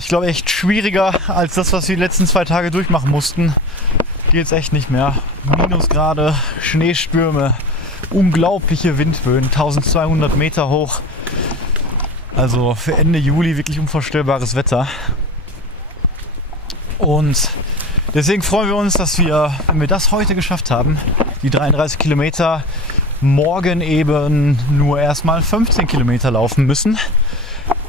Ich glaube, echt schwieriger als das, was wir die letzten 2 Tage durchmachen mussten, geht es echt nicht mehr. Minusgrade, Schneestürme, unglaubliche Windböen, 1200 Meter hoch. Also für Ende Juli wirklich unvorstellbares Wetter. Und deswegen freuen wir uns, dass wir, wenn wir das heute geschafft haben, die 33 Kilometer, morgen eben nur erstmal 15 Kilometer laufen müssen.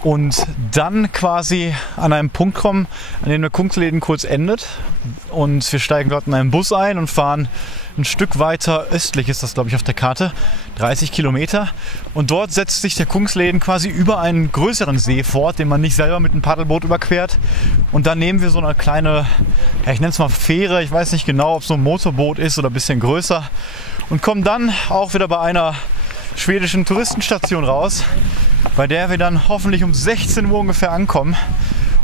Und dann quasi an einem Punkt kommen, an dem der Kungsläden kurz endet. Und wir steigen dort in einen Bus ein und fahren ein Stück weiter östlich, ist das glaube ich auf der Karte, 30 Kilometer. Und dort setzt sich der Kungsläden quasi über einen größeren See fort, den man nicht selber mit einem Paddelboot überquert. Und dann nehmen wir so eine kleine, ja, ich nenne es mal Fähre, ich weiß nicht genau, ob es so ein Motorboot ist oder ein bisschen größer. Und kommen dann auch wieder bei einer schwedischen Touristenstation raus, bei der wir dann hoffentlich um 16 Uhr ungefähr ankommen.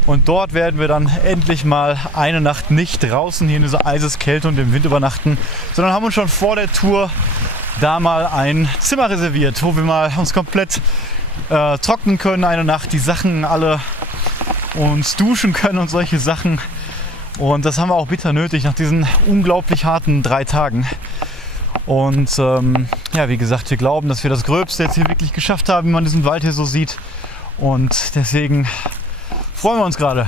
Und dort werden wir dann endlich mal eine Nacht nicht draußen hier in dieser Eiseskälte und im Wind übernachten, sondern haben uns schon vor der Tour da mal ein Zimmer reserviert, wo wir mal uns komplett trocknen können eine Nacht, die Sachen alle uns duschen können und solche Sachen. Und das haben wir auch bitter nötig nach diesen unglaublich harten 3 Tagen. Und ja, wie gesagt, wir glauben, dass wir das Gröbste jetzt hier wirklich geschafft haben, wie man diesen Wald hier so sieht. Und deswegen freuen wir uns gerade.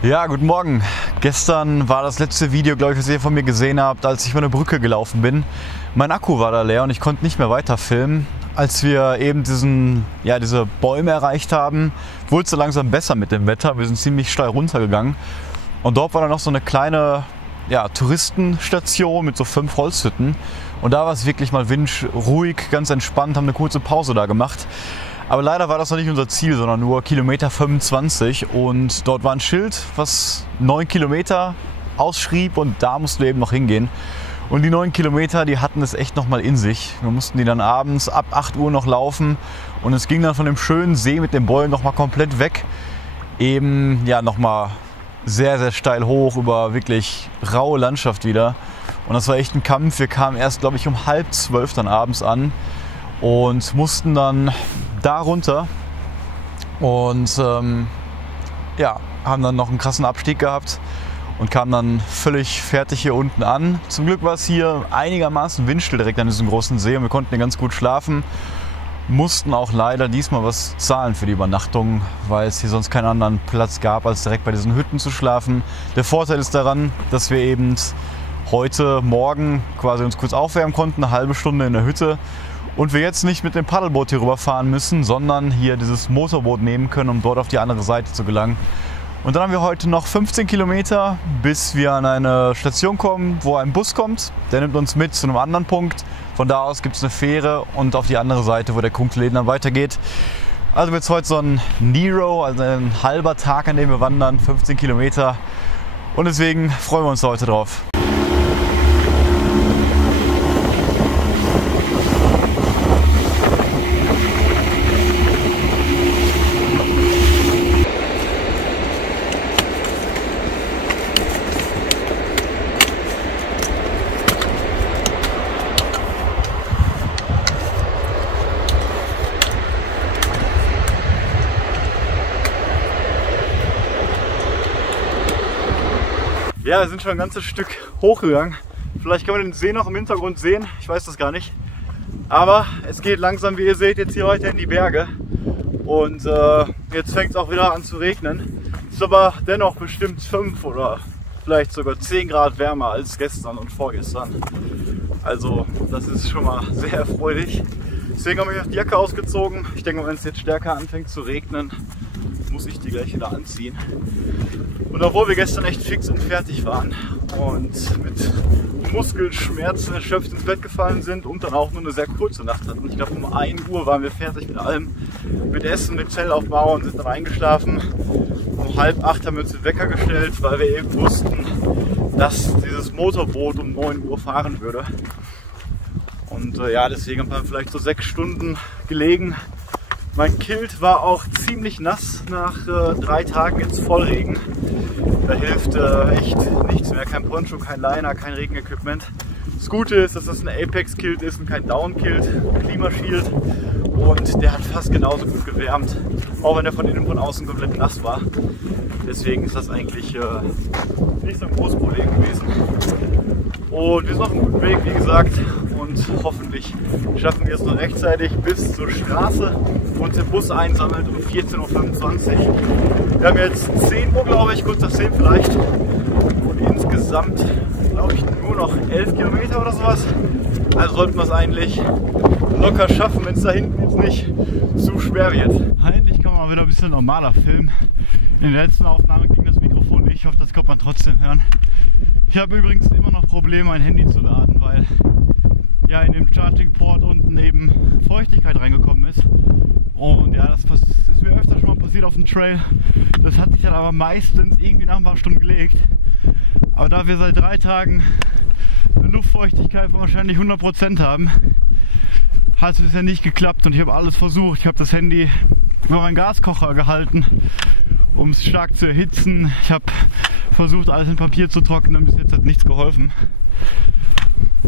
Ja, guten Morgen. Gestern war das letzte Video, glaube ich, was ihr von mir gesehen habt, als ich über eine Brücke gelaufen bin. Mein Akku war da leer und ich konnte nicht mehr weiter filmen. Als wir eben diese Bäume erreicht haben, wurde es so langsam besser mit dem Wetter. Wir sind ziemlich steil runtergegangen. Und dort war dann noch so eine kleine Touristenstation mit so 5 Holzhütten. Und da war es wirklich mal windruhig, ganz entspannt, haben eine kurze Pause da gemacht. Aber leider war das noch nicht unser Ziel, sondern nur Kilometer 25. Und dort war ein Schild, was 9 Kilometer ausschrieb, und da mussten wir eben noch hingehen. Und die 9 Kilometer, die hatten es echt noch mal in sich. Wir mussten die dann abends ab 8 Uhr noch laufen. Und es ging dann von dem schönen See mit den Bäumen noch mal komplett weg. Eben noch mal sehr, sehr steil hoch über wirklich raue Landschaft wieder. Und das war echt ein Kampf. Wir kamen erst, glaube ich, um 11:30 dann abends an und mussten dann da runter und haben dann noch einen krassen Abstieg gehabt und kamen dann völlig fertig hier unten an. Zum Glück war es hier einigermaßen windstill direkt an diesem großen See und wir konnten hier ganz gut schlafen. Mussten auch leider diesmal was zahlen für die Übernachtung, weil es hier sonst keinen anderen Platz gab, als direkt bei diesen Hütten zu schlafen. Der Vorteil ist daran, dass wir eben heute Morgen quasi uns kurz aufwärmen konnten, eine halbe Stunde in der Hütte. Und wir jetzt nicht mit dem Paddelboot hier rüberfahren müssen, sondern hier dieses Motorboot nehmen können, um dort auf die andere Seite zu gelangen. Und dann haben wir heute noch 15 Kilometer, bis wir an eine Station kommen, wo ein Bus kommt. Der nimmt uns mit zu einem anderen Punkt. Von da aus gibt es eine Fähre und auf die andere Seite, wo der Kunkeleden dann weitergeht. Also wird es heute so ein Nero, also ein halber Tag, an dem wir wandern, 15 Kilometer. Und deswegen freuen wir uns heute drauf. Ja, wir sind schon ein ganzes Stück hochgegangen. Vielleicht kann man den See noch im Hintergrund sehen, ich weiß das gar nicht. Aber es geht langsam, wie ihr seht, jetzt hier weiter in die Berge. Und jetzt fängt es auch wieder an zu regnen. Es ist aber dennoch bestimmt 5 oder vielleicht sogar 10 Grad wärmer als gestern und vorgestern. Also das ist schon mal sehr erfreulich. Deswegen habe ich auch die Jacke ausgezogen. Ich denke, wenn es jetzt stärker anfängt zu regnen, muss ich die gleich wieder anziehen. Und obwohl wir gestern echt fix und fertig waren und mit Muskelschmerzen erschöpft ins Bett gefallen sind und dann auch nur eine sehr kurze Nacht hatten. Ich glaube, um 1 Uhr waren wir fertig mit allem, mit Essen, mit Zeltaufbau und sind dann eingeschlafen. Um 7:30 haben wir uns den Wecker gestellt, weil wir eben wussten, dass dieses Motorboot um 9 Uhr fahren würde. Und ja, deswegen haben wir vielleicht so 6 Stunden gelegen. Mein Kilt war auch ziemlich nass nach 3 Tagen jetzt Vollregen. Da hilft echt nichts mehr, kein Poncho, kein Liner, kein Regenequipment. Das Gute ist, dass das ein Apex-Kilt ist und kein Down-Kilt, Klimashield. Und der hat fast genauso gut gewärmt, auch wenn er von innen und von außen komplett nass war. Deswegen ist das eigentlich nicht so ein großes Problem gewesen. Und wir sind auf einem guten Weg, wie gesagt. Und hoffentlich schaffen wir es noch rechtzeitig bis zur Straße, wo uns der Bus einsammelt um 14:25 Uhr. Wir haben jetzt 10 Uhr, glaube ich, kurz nach 10 vielleicht. Und insgesamt, glaube ich, nur noch 11 Kilometer oder sowas. Also sollten wir es eigentlich locker schaffen, wenn es da hinten jetzt nicht zu schwer wird. Eigentlich kann man mal wieder ein bisschen normaler filmen. In der letzten Aufnahme ging das Mikrofon nicht. Ich hoffe, das kommt man trotzdem hören. Ich habe übrigens immer noch Probleme, mein Handy zu laden, weil ja in dem Charging Port unten eben Feuchtigkeit reingekommen ist. Und ja, das ist mir öfter schon mal passiert auf dem Trail. Das hat sich dann aber meistens irgendwie nach ein paar Stunden gelegt. Aber da wir seit 3 Tagen eine Luftfeuchtigkeit von wahrscheinlich 100% haben, hat es bisher nicht geklappt und ich habe alles versucht. Ich habe das Handy über meinen Gaskocher gehalten, um es stark zu erhitzen. Ich habe versucht, alles in Papier zu trocknen, bis jetzt hat nichts geholfen.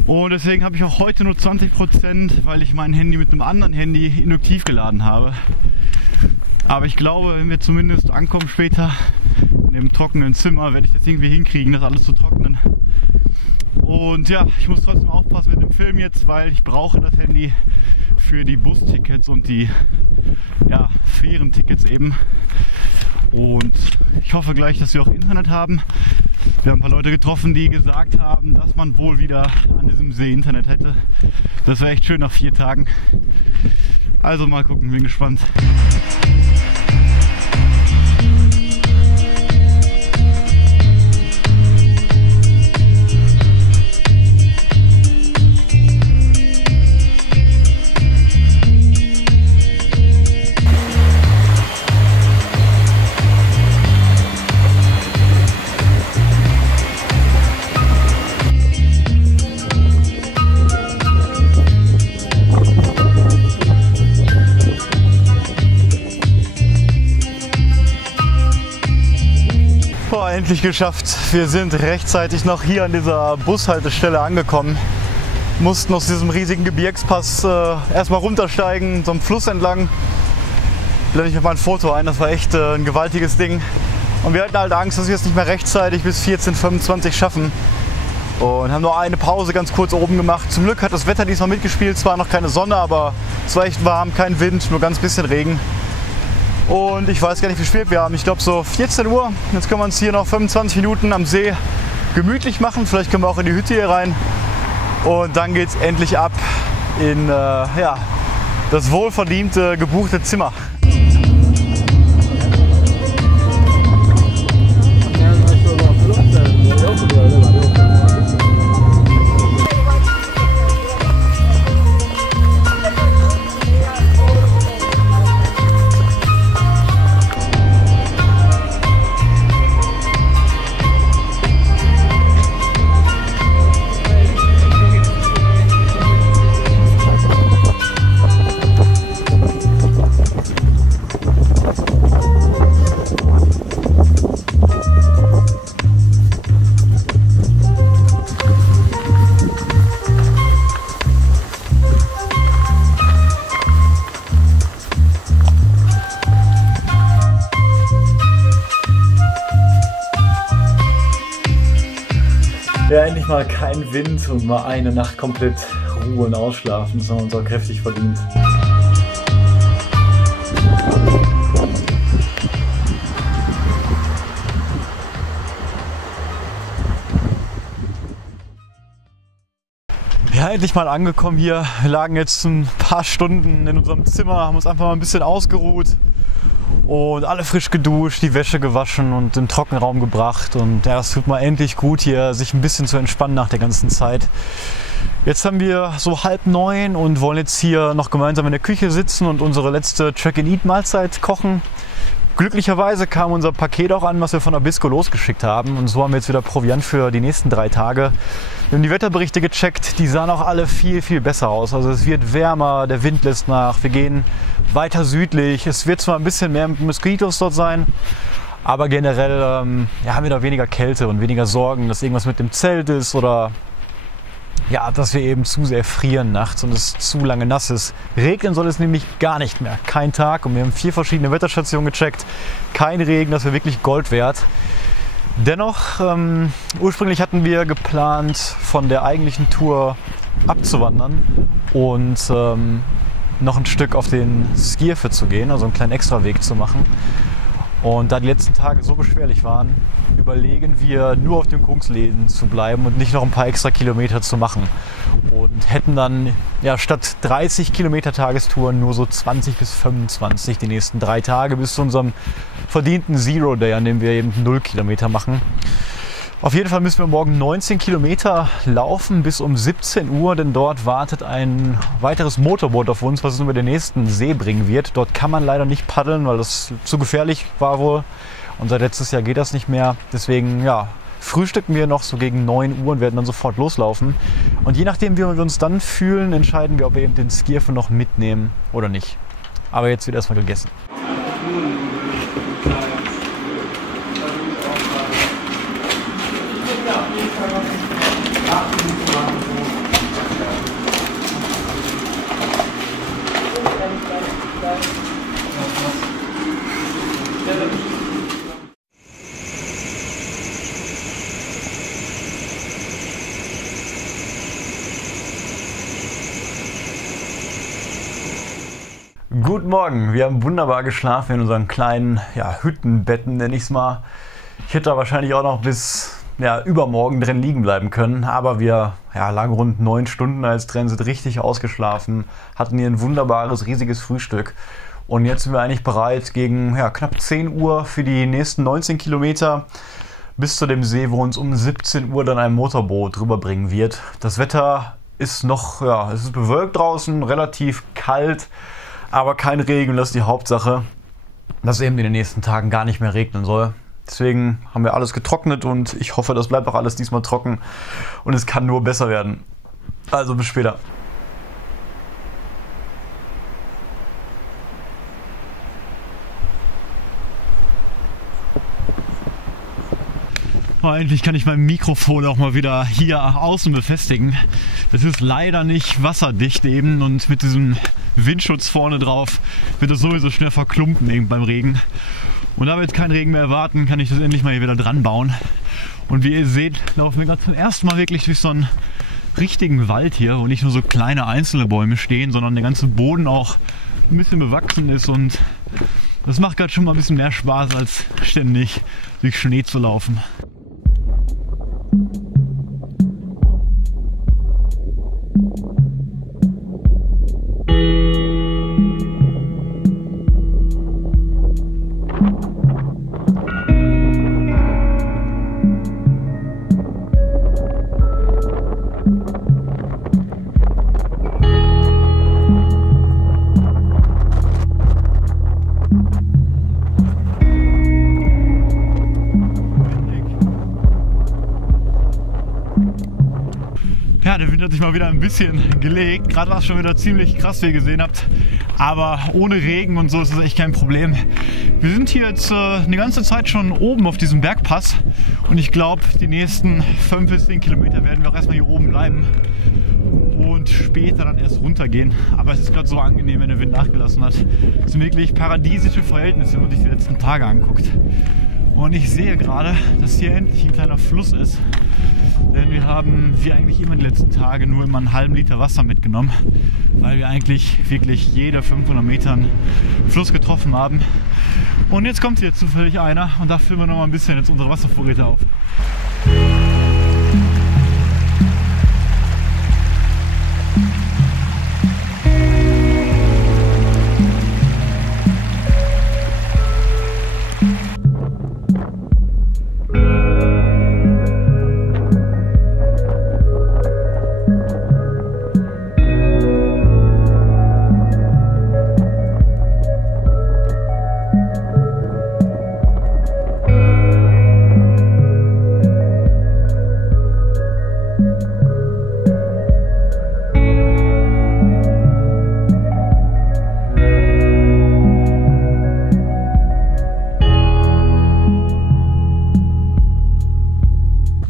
Und deswegen habe ich auch heute nur 20%, weil ich mein Handy mit einem anderen Handy induktiv geladen habe. Aber ich glaube, wenn wir zumindest ankommen später in dem trockenen Zimmer, werde ich das irgendwie hinkriegen, das alles zu trocknen. Und ja, ich muss trotzdem aufpassen mit dem Film jetzt, weil ich brauche das Handy für die Bustickets und die Fährentickets eben. Und ich hoffe gleich, dass wir auch Internet haben. Wir haben ein paar Leute getroffen, die gesagt haben, dass man wohl wieder an diesem See Internet hätte. Das wäre echt schön nach 4 Tagen. Also mal gucken, bin gespannt. Endlich geschafft. Wir sind rechtzeitig noch hier an dieser Bushaltestelle angekommen. Mussten aus diesem riesigen Gebirgspass erstmal runtersteigen, so einem Fluss entlang. Blende ich mir mal ein Foto ein, das war echt ein gewaltiges Ding. Und wir hatten halt Angst, dass wir es nicht mehr rechtzeitig bis 14:25 Uhr schaffen. Und haben nur eine Pause ganz kurz oben gemacht. Zum Glück hat das Wetter diesmal mitgespielt, zwar noch keine Sonne, aber es war echt warm, kein Wind, nur ganz bisschen Regen. Und ich weiß gar nicht, wie spät wir haben. Ich glaube so 14 Uhr. Jetzt können wir uns hier noch 25 Minuten am See gemütlich machen. Vielleicht können wir auch in die Hütte hier rein. Und dann geht es endlich ab in das wohlverdiente gebuchte Zimmer. Ja, endlich mal kein Wind und mal eine Nacht komplett Ruhe und Ausschlafen. Das haben wir uns auch kräftig verdient. Ja, endlich mal angekommen hier. Wir lagen jetzt ein paar Stunden in unserem Zimmer, haben uns einfach mal ein bisschen ausgeruht und alle frisch geduscht, die Wäsche gewaschen und im Trockenraum gebracht. Und ja, es tut mal endlich gut hier, sich ein bisschen zu entspannen nach der ganzen Zeit. Jetzt haben wir so 8:30 und wollen jetzt hier noch gemeinsam in der Küche sitzen und unsere letzte Track-and-Eat-Mahlzeit kochen. Glücklicherweise kam unser Paket auch an, was wir von Abisko losgeschickt haben. Und so haben wir jetzt wieder Proviant für die nächsten 3 Tage. Wir haben die Wetterberichte gecheckt, die sahen auch alle viel, viel besser aus. Also es wird wärmer, der Wind lässt nach, wir gehen weiter südlich. Es wird zwar ein bisschen mehr Moskitos dort sein, aber generell haben wir da weniger Kälte und weniger Sorgen, dass irgendwas mit dem Zelt ist oder ja, dass wir eben zu sehr frieren nachts und es zu lange nass ist. Regnen soll es nämlich gar nicht mehr. Kein Tag und wir haben 4 verschiedene Wetterstationen gecheckt. Kein Regen, das wäre wirklich Gold wert. Dennoch, ursprünglich hatten wir geplant, von der eigentlichen Tour abzuwandern und noch ein Stück auf den Skierfe zu gehen, also einen kleinen Extraweg zu machen. Und da die letzten Tage so beschwerlich waren, überlegen wir, nur auf dem Kungsläden zu bleiben und nicht noch ein paar extra Kilometer zu machen. Und hätten dann ja, statt 30 Kilometer Tagestouren nur so 20 bis 25 die nächsten 3 Tage bis zu unserem verdienten Zero Day, an dem wir eben 0 Kilometer machen. Auf jeden Fall müssen wir morgen 19 Kilometer laufen bis um 17 Uhr, denn dort wartet ein weiteres Motorboot auf uns, was uns über den nächsten See bringen wird. Dort kann man leider nicht paddeln, weil das zu gefährlich war wohl. Und seit letztes Jahr geht das nicht mehr. Deswegen ja, frühstücken wir noch so gegen 9 Uhr und werden dann sofort loslaufen. Und je nachdem, wie wir uns dann fühlen, entscheiden wir, ob wir eben den Skierfe noch mitnehmen oder nicht. Aber jetzt wird erstmal gegessen. Guten Morgen, wir haben wunderbar geschlafen in unseren kleinen Hüttenbetten, nenne ich es mal. Ich hätte da wahrscheinlich auch noch bis übermorgen drin liegen bleiben können, aber wir lagen rund 9 Stunden als drin, sind richtig ausgeschlafen, hatten hier ein wunderbares, riesiges Frühstück und jetzt sind wir eigentlich bereit gegen knapp 10 Uhr für die nächsten 19 Kilometer bis zu dem See, wo uns um 17 Uhr dann ein Motorboot rüberbringen wird. Das Wetter ist noch, es ist bewölkt draußen, relativ kalt, aber kein Regen, das ist die Hauptsache, dass es eben in den nächsten Tagen gar nicht mehr regnen soll. Deswegen haben wir alles getrocknet und ich hoffe, das bleibt auch alles diesmal trocken und es kann nur besser werden. Also bis später. Oh, endlich kann ich mein Mikrofon auch mal wieder hier außen befestigen. Das ist leider nicht wasserdicht eben und mit diesem Windschutz vorne drauf wird es sowieso schnell verklumpen eben beim Regen. Und da wir jetzt keinen Regen mehr erwarten, kann ich das endlich mal hier wieder dran bauen. Und wie ihr seht, laufen wir gerade zum ersten Mal wirklich durch so einen richtigen Wald hier, wo nicht nur so kleine einzelne Bäume stehen, sondern der ganze Boden auch ein bisschen bewachsen ist. Und das macht gerade schon mal ein bisschen mehr Spaß, als ständig durch Schnee zu laufen. Ja, der Wind hat sich mal wieder ein bisschen gelegt. Gerade war es schon wieder ziemlich krass, wie ihr gesehen habt. Aber ohne Regen und so ist das echt kein Problem. Wir sind hier jetzt eine ganze Zeit schon oben auf diesem Bergpass. Und ich glaube, die nächsten 5 bis 10 Kilometer werden wir auch erstmal hier oben bleiben. Und später dann erst runtergehen. Aber es ist gerade so angenehm, wenn der Wind nachgelassen hat. Es sind wirklich paradiesische Verhältnisse, wenn man sich die letzten Tage anguckt. Und ich sehe gerade, dass hier endlich ein kleiner Fluss ist. Denn wir haben, wie eigentlich immer die letzten Tage, nur immer einen halben Liter Wasser mitgenommen, weil wir eigentlich wirklich jede 500 Meter einen Fluss getroffen haben. Und jetzt kommt hier zufällig einer und da füllen wir noch mal ein bisschen jetzt unsere Wasservorräte auf.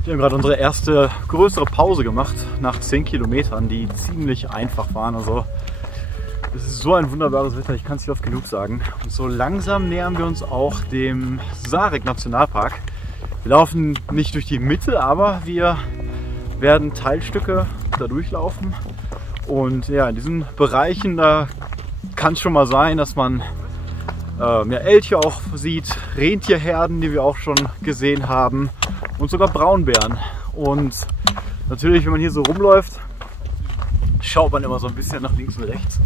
Wir haben gerade unsere erste größere Pause gemacht nach 10 Kilometern, die ziemlich einfach waren. Also es ist so ein wunderbares Wetter, ich kann es nicht oft genug sagen. Und so langsam nähern wir uns auch dem Sarek Nationalpark. Wir laufen nicht durch die Mitte, aber wir werden Teilstücke da durchlaufen. Und ja, in diesen Bereichen, da kann es schon mal sein, dass man Elche auch sieht, Rentierherden, die wir auch schon gesehen haben. Und sogar Braunbären. Und natürlich, wenn man hier so rumläuft, schaut man immer so ein bisschen nach links und rechts,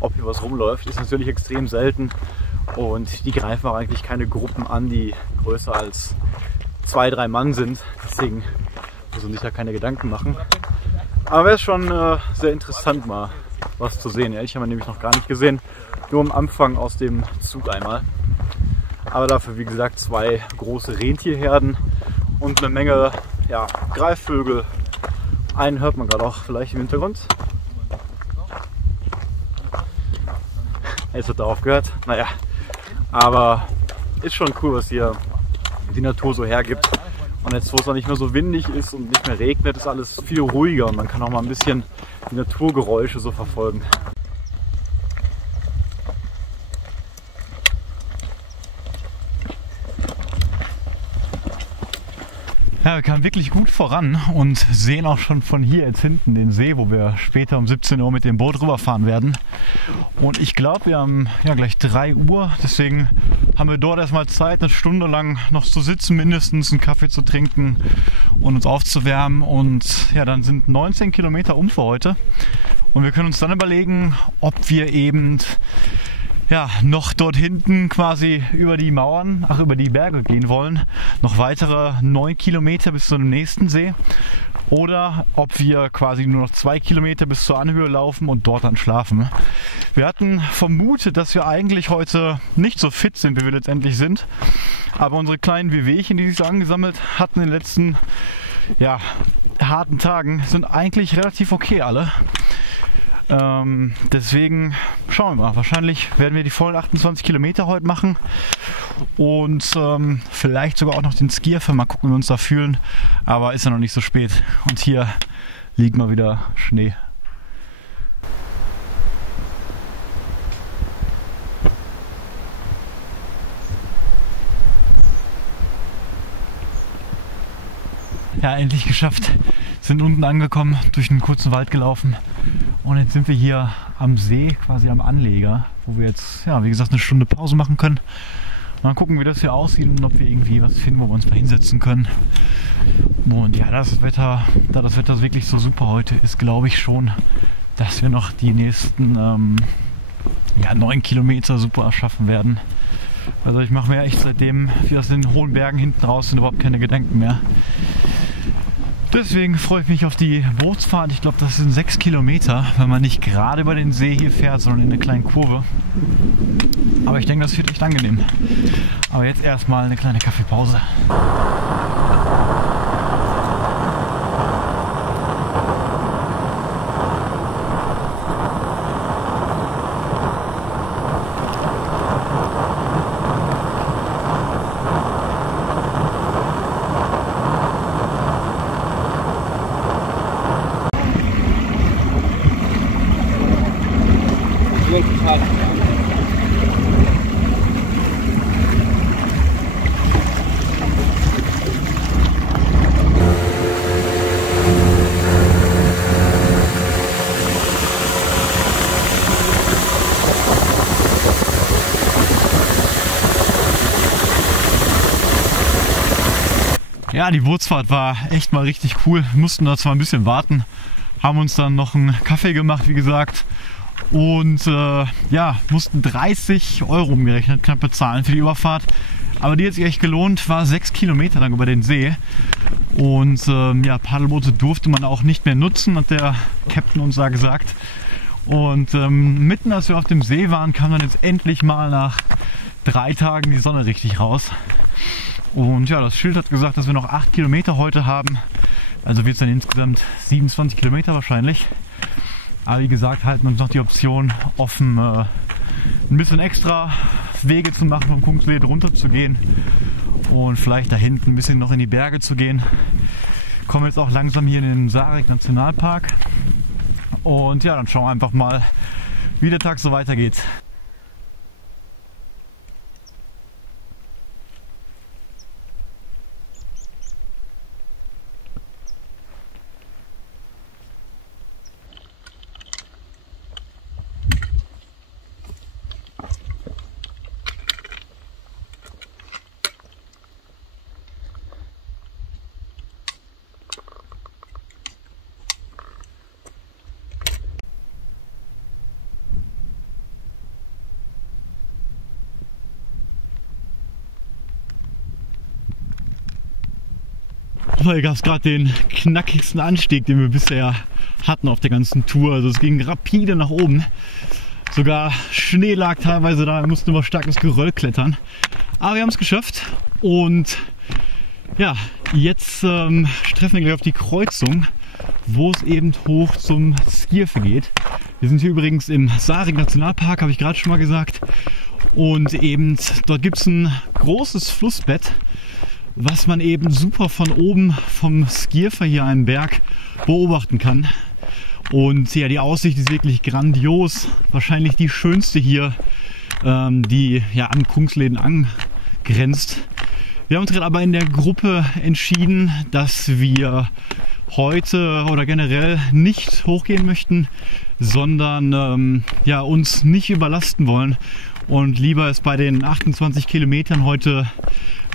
ob hier was rumläuft. Ist natürlich extrem selten und die greifen auch eigentlich keine Gruppen an, die größer als 2, 3 Mann sind. Deswegen muss man sich da keine Gedanken machen. Aber es ist schon sehr interessant, mal was zu sehen. Elche haben wir nämlich noch gar nicht gesehen, nur am Anfang aus dem Zug einmal. Aber dafür, wie gesagt, 2 große Rentierherden. Und eine Menge Greifvögel. Einen hört man gerade auch vielleicht im Hintergrund. Jetzt hat er aufgehört. Naja, aber ist schon cool, was hier die Natur so hergibt. Und jetzt, wo es noch nicht mehr so windig ist und nicht mehr regnet, ist alles viel ruhiger und man kann auch mal ein bisschen die Naturgeräusche so verfolgen. Ja, wir kamen wirklich gut voran und sehen auch schon von hier jetzt hinten den See, wo wir später um 17 Uhr mit dem Boot rüberfahren werden. Und ich glaube, wir haben gleich 3 Uhr, deswegen haben wir dort erstmal Zeit, eine Stunde lang noch zu sitzen, mindestens einen Kaffee zu trinken und uns aufzuwärmen. Und ja, dann sind 19 Kilometer für heute. Und wir können uns dann überlegen, ob wir eben noch dort hinten quasi über die Mauern, über die Berge gehen wollen. Noch weitere 9 Kilometer bis zu dem nächsten See. Oder ob wir quasi nur noch 2 Kilometer bis zur Anhöhe laufen und dort dann schlafen. Wir hatten vermutet, dass wir eigentlich heute nicht so fit sind, wie wir letztendlich sind. Aber unsere kleinen Wehwehchen, die sich so angesammelt hatten in den letzten harten Tagen, sind eigentlich relativ okay alle. Deswegen schauen wir mal. Wahrscheinlich werden wir die vollen 28 Kilometer heute machen und vielleicht sogar auch noch den Skierfer. Mal gucken, wie wir uns da fühlen. Aber ist ja noch nicht so spät. Und hier liegt mal wieder Schnee. Ja, endlich geschafft. Sind unten angekommen, durch einen kurzen Wald gelaufen und jetzt sind wir hier am See, quasi am Anleger, wo wir jetzt, wie gesagt, eine Stunde Pause machen können. Mal gucken, wie das hier aussieht und ob wir irgendwie was finden, wo wir uns mal hinsetzen können. Und ja, da das Wetter wirklich so super heute ist, glaube ich schon, dass wir noch die nächsten 9 Kilometer super schaffen werden. Also ich mache mir echt seitdem wir aus den hohen Bergen hinten raus sind überhaupt keine Gedanken mehr. Deswegen freue ich mich auf die Bootsfahrt. Ich glaube, das sind 6 Kilometer, wenn man nicht gerade über den See hier fährt, sondern in eine kleine Kurve. Aber ich denke, das wird echt angenehm. Aber jetzt erstmal eine kleine Kaffeepause. Ja, die Bootsfahrt war echt mal richtig cool. Wir mussten da zwar ein bisschen warten, haben uns dann noch einen Kaffee gemacht, wie gesagt. Und ja, mussten 30 € umgerechnet knapp bezahlen für die Überfahrt. Aber die hat sich echt gelohnt, war 6 Kilometer lang über den See. Und ja, Paddelboote durfte man auch nicht mehr nutzen, hat der Captain uns da gesagt. Und mitten als wir auf dem See waren, kam dann jetzt endlich mal nach 3 Tagen die Sonne richtig raus. Und ja, das Schild hat gesagt, dass wir noch 8 Kilometer heute haben. Also wird es dann insgesamt 27 Kilometer wahrscheinlich. Aber wie gesagt, halten uns noch die Option offen, ein bisschen extra Wege zu machen, vom Kungsleden runter zu gehen. Und vielleicht da hinten ein bisschen noch in die Berge zu gehen. Kommen jetzt auch langsam hier in den Sarek Nationalpark. Und ja, dann schauen wir einfach mal, wie der Tag so weitergeht. Hier gab es gerade den knackigsten Anstieg, den wir bisher hatten auf der ganzen Tour. Also es ging rapide nach oben. Sogar Schnee lag teilweise da, wir mussten über starkes Geröll klettern. Aber wir haben es geschafft und ja, jetzt treffen wir gleich auf die Kreuzung, wo es eben hoch zum Skierfe geht. Wir sind hier übrigens im Sarek Nationalpark, habe ich gerade schon mal gesagt. Und eben dort gibt es ein großes Flussbett, was man eben super von oben vom Skierfe hier einen Berg beobachten kann. Und ja, die Aussicht ist wirklich grandios. Wahrscheinlich die schönste hier, die ja an Kungsleden angrenzt. Wir haben uns gerade aber in der Gruppe entschieden, dass wir heute oder generell nicht hochgehen möchten, sondern ja, uns nicht überlasten wollen und lieber es bei den 28 Kilometern heute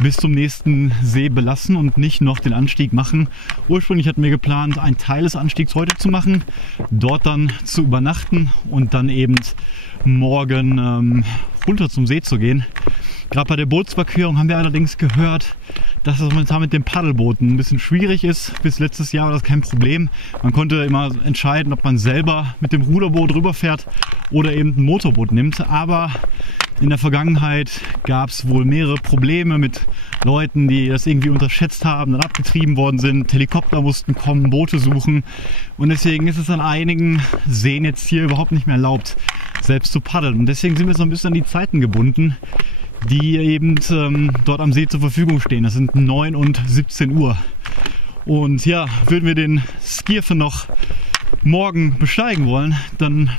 bis zum nächsten See belassen und nicht noch den Anstieg machen. Ursprünglich hatten wir geplant, einen Teil des Anstiegs heute zu machen, dort dann zu übernachten und dann eben morgen runter zum See zu gehen. Gerade bei der Bootsüberquerung haben wir allerdings gehört, dass es momentan mit den Paddelbooten ein bisschen schwierig ist. Bis letztes Jahr war das kein Problem. Man konnte immer entscheiden, ob man selber mit dem Ruderboot rüberfährt oder eben ein Motorboot nimmt. Aber in der Vergangenheit gab es wohl mehrere Probleme mit Leuten, die das irgendwie unterschätzt haben, dann abgetrieben worden sind. Helikopter mussten kommen, Boote suchen. Und deswegen ist es an einigen Seen jetzt hier überhaupt nicht mehr erlaubt, selbst zu paddeln. Und deswegen sind wir so ein bisschen an die Zeiten gebunden, die eben dort am See zur Verfügung stehen. Das sind 9 und 17 Uhr. Und ja, würden wir den Skierfe noch morgen besteigen wollen, dann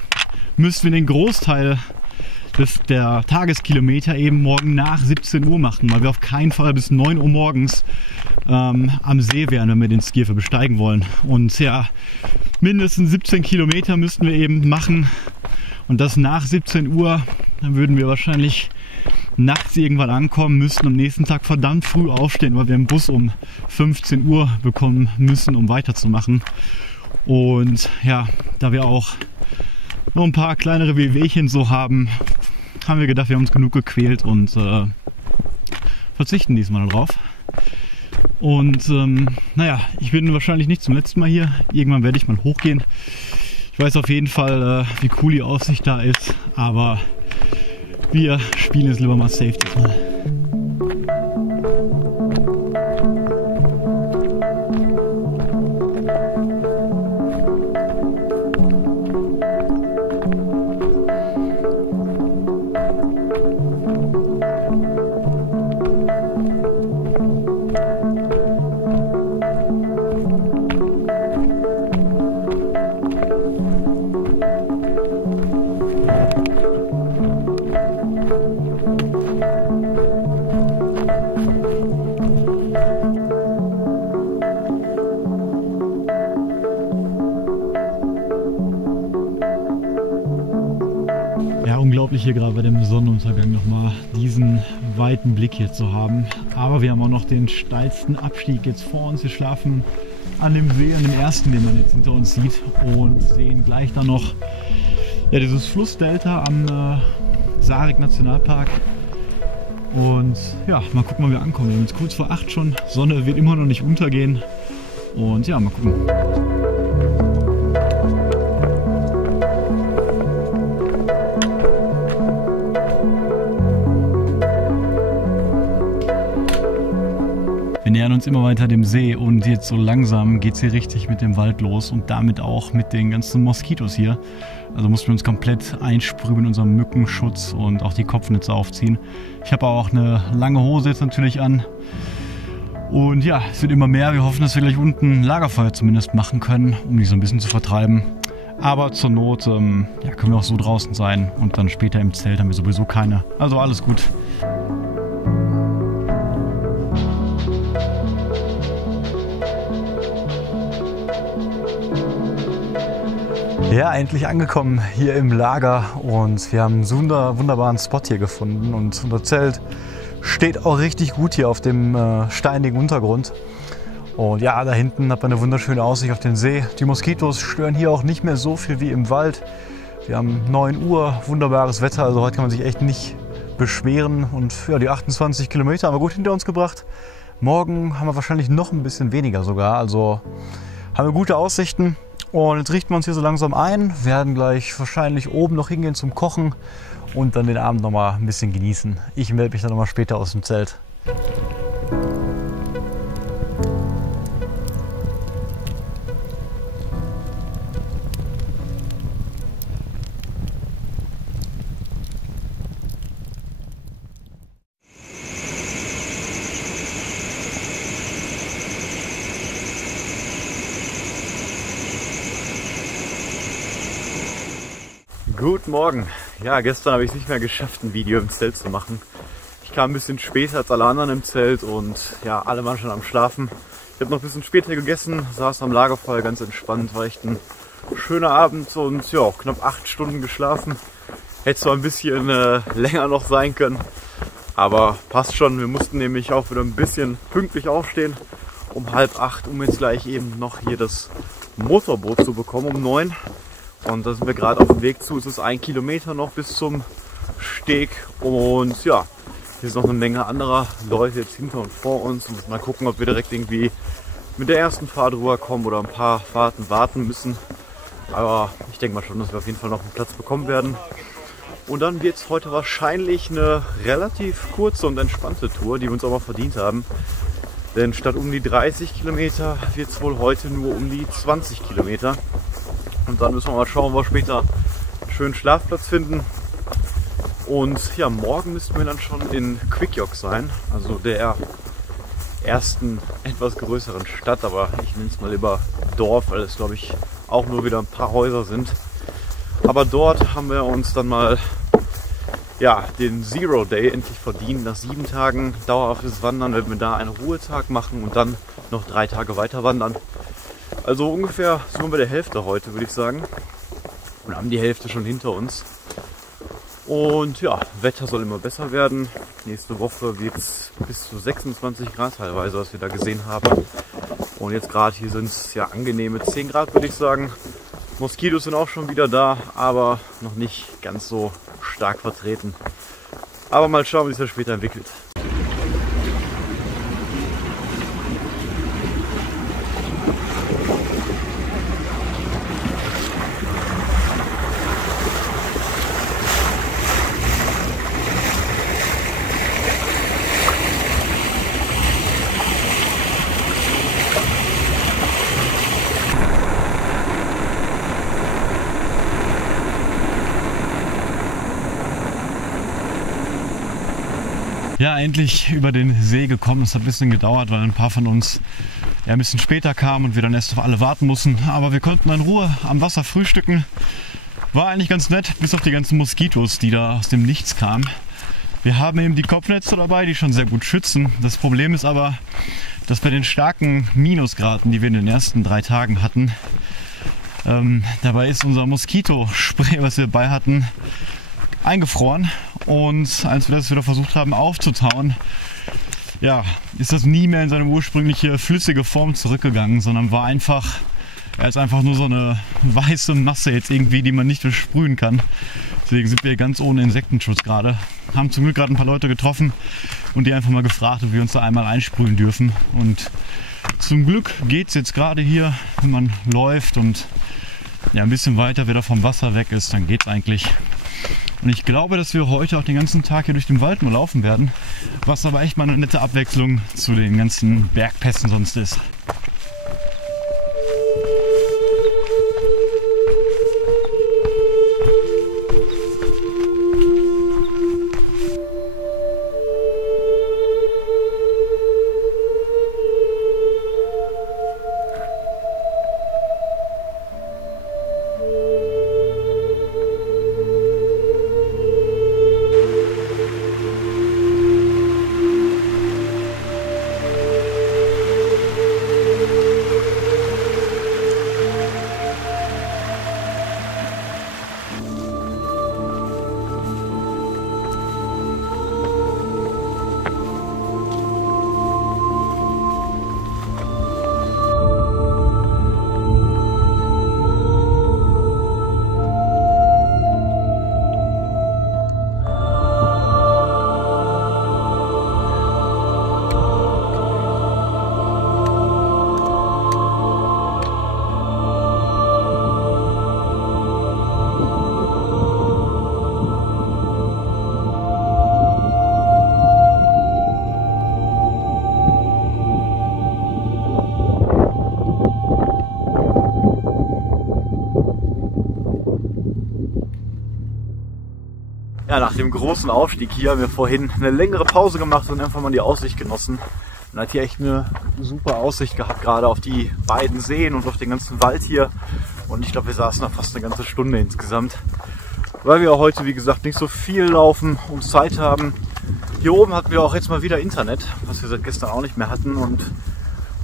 müssten wir den Großteil der Tageskilometer eben morgen nach 17 Uhr machen, weil wir auf keinen Fall bis 9 Uhr morgens am See wären, wenn wir den Skierfe besteigen wollen. Und ja, mindestens 17 Kilometer müssten wir eben machen und das nach 17 Uhr. Dann würden wir wahrscheinlich nachts irgendwann ankommen, müssten am nächsten Tag verdammt früh aufstehen, weil wir einen Bus um 15 Uhr bekommen müssen, um weiterzumachen. Und ja, da wir auch noch ein paar kleinere Wehwehchen so haben, haben wir gedacht, wir haben uns genug gequält und verzichten diesmal darauf. Und naja, ich bin wahrscheinlich nicht zum letzten Mal hier. Irgendwann werde ich mal hochgehen. Ich weiß auf jeden Fall, wie cool die Aussicht da ist, aber wir spielen jetzt lieber mal safe diesmal. unglaublich hier gerade bei dem Sonnenuntergang nochmal diesen weiten Blick hier zu haben. Aber wir haben auch noch den steilsten Abstieg jetzt vor uns. Wir schlafen an dem See, an dem ersten, den man jetzt hinter uns sieht, und sehen gleich dann noch dieses Flussdelta am Sarek Nationalpark. Und ja, mal gucken, wann wir ankommen. Wir sind jetzt kurz vor 8 schon. Sonne wird immer noch nicht untergehen. Und ja, mal gucken. Wir nähern uns immer weiter dem See und jetzt so langsam geht es hier richtig mit dem Wald los und damit auch mit den ganzen Moskitos hier. Also mussten wir uns komplett einsprühen in unserem Mückenschutz und auch die Kopfnetze aufziehen. Ich habe auch eine lange Hose jetzt natürlich an. Und ja, es wird immer mehr. Wir hoffen, dass wir gleich unten ein Lagerfeuer zumindest machen können, um die so ein bisschen zu vertreiben. Aber zur Not können wir auch so draußen sein und dann später im Zelt haben wir sowieso keine. Also alles gut. Ja, endlich angekommen hier im Lager und wir haben einen wunderbaren Spot hier gefunden und unser Zelt steht auch richtig gut hier auf dem steinigen Untergrund. Und ja, da hinten hat man eine wunderschöne Aussicht auf den See. Die Moskitos stören hier auch nicht mehr so viel wie im Wald. Wir haben 9 Uhr, wunderbares Wetter, also heute kann man sich echt nicht beschweren. Und ja, die 28 Kilometer haben wir gut hinter uns gebracht. Morgen haben wir wahrscheinlich noch ein bisschen weniger sogar, also haben wir gute Aussichten. Und jetzt richten wir uns hier so langsam ein, werden gleich wahrscheinlich oben noch hingehen zum Kochen und dann den Abend noch mal ein bisschen genießen. Ich melde mich dann noch mal später aus dem Zelt. Guten Morgen. Ja, gestern habe ich es nicht mehr geschafft, ein Video im Zelt zu machen. Ich kam ein bisschen später als alle anderen im Zelt und ja, alle waren schon am Schlafen. Ich habe noch ein bisschen später gegessen, saß am Lagerfeuer ganz entspannt, war echt ein schöner Abend und ja, knapp 8 Stunden geschlafen. Hätte zwar ein bisschen länger noch sein können, aber passt schon. Wir mussten nämlich auch wieder ein bisschen pünktlich aufstehen, um 7:30, um jetzt gleich eben noch hier das Motorboot zu bekommen um 9. Und da sind wir gerade auf dem Weg zu. Es ist 1 Kilometer noch bis zum Steg. Und ja, hier ist noch eine Menge anderer Leute jetzt hinter und vor uns. Und mal gucken, ob wir direkt irgendwie mit der ersten Fahrt rüberkommen oder ein paar Fahrten warten müssen. Aber ich denke mal schon, dass wir auf jeden Fall noch einen Platz bekommen werden. Und dann wird es heute wahrscheinlich eine relativ kurze und entspannte Tour, die wir uns aber verdient haben. Denn statt um die 30 Kilometer wird es wohl heute nur um die 20 Kilometer. Und dann müssen wir mal schauen, wo wir später einen schönen Schlafplatz finden. Und ja, morgen müssten wir dann schon in Quickjok sein, also der ersten etwas größeren Stadt, aber ich nenne es mal lieber Dorf, weil es glaube ich auch nur wieder ein paar Häuser sind. Aber dort haben wir uns dann mal den Zero Day endlich verdient. Nach 7 Tagen dauerhaftes Wandern werden wir da einen Ruhetag machen und dann noch 3 Tage weiter wandern. Also ungefähr sind wir bei der Hälfte heute, würde ich sagen. Und haben die Hälfte schon hinter uns. Und ja, Wetter soll immer besser werden. Nächste Woche wird es bis zu 26 Grad teilweise, was wir da gesehen haben. Und jetzt gerade hier sind es ja angenehme 10 Grad, würde ich sagen. Moskitos sind auch schon wieder da, aber noch nicht ganz so stark vertreten. Aber mal schauen, wie sich das später entwickelt. Ja, endlich über den See gekommen. Es hat ein bisschen gedauert, weil ein paar von uns ein bisschen später kamen und wir dann erst auf alle warten mussten. Aber wir konnten in Ruhe am Wasser frühstücken. War eigentlich ganz nett, bis auf die ganzen Moskitos, die da aus dem Nichts kamen. Wir haben eben die Kopfnetze dabei, die schon sehr gut schützen. Das Problem ist aber, dass bei den starken Minusgraden, die wir in den ersten 3 Tagen hatten, dabei ist unser Moskitospray, was wir dabei hatten, eingefroren. Und als wir das wieder versucht haben aufzutauen, ja, ist das nie mehr in seine ursprüngliche flüssige Form zurückgegangen, sondern er ist einfach nur so eine weiße Masse jetzt irgendwie, die man nicht besprühen kann. Deswegen sind wir ganz ohne Insektenschutz gerade. Haben zum Glück gerade ein paar Leute getroffen und die einfach mal gefragt, ob wir uns da einmal einsprühen dürfen. Und zum Glück geht es jetzt gerade hier, wenn man läuft und ja, ein bisschen weiter wieder vom Wasser weg ist, dann geht es eigentlich. Und ich glaube, dass wir heute auch den ganzen Tag hier durch den Wald nur laufen werden, was aber echt mal eine nette Abwechslung zu den ganzen Bergpässen sonst ist. Ja, nach dem großen Aufstieg hier haben wir vorhin eine längere Pause gemacht und einfach mal die Aussicht genossen. Man hat hier echt eine super Aussicht gehabt, gerade auf die beiden Seen und auf den ganzen Wald hier. Und ich glaube, wir saßen da fast eine ganze Stunde insgesamt. Weil wir heute, wie gesagt, nicht so viel laufen und Zeit haben. Hier oben hatten wir auch jetzt mal wieder Internet, was wir seit gestern auch nicht mehr hatten. Und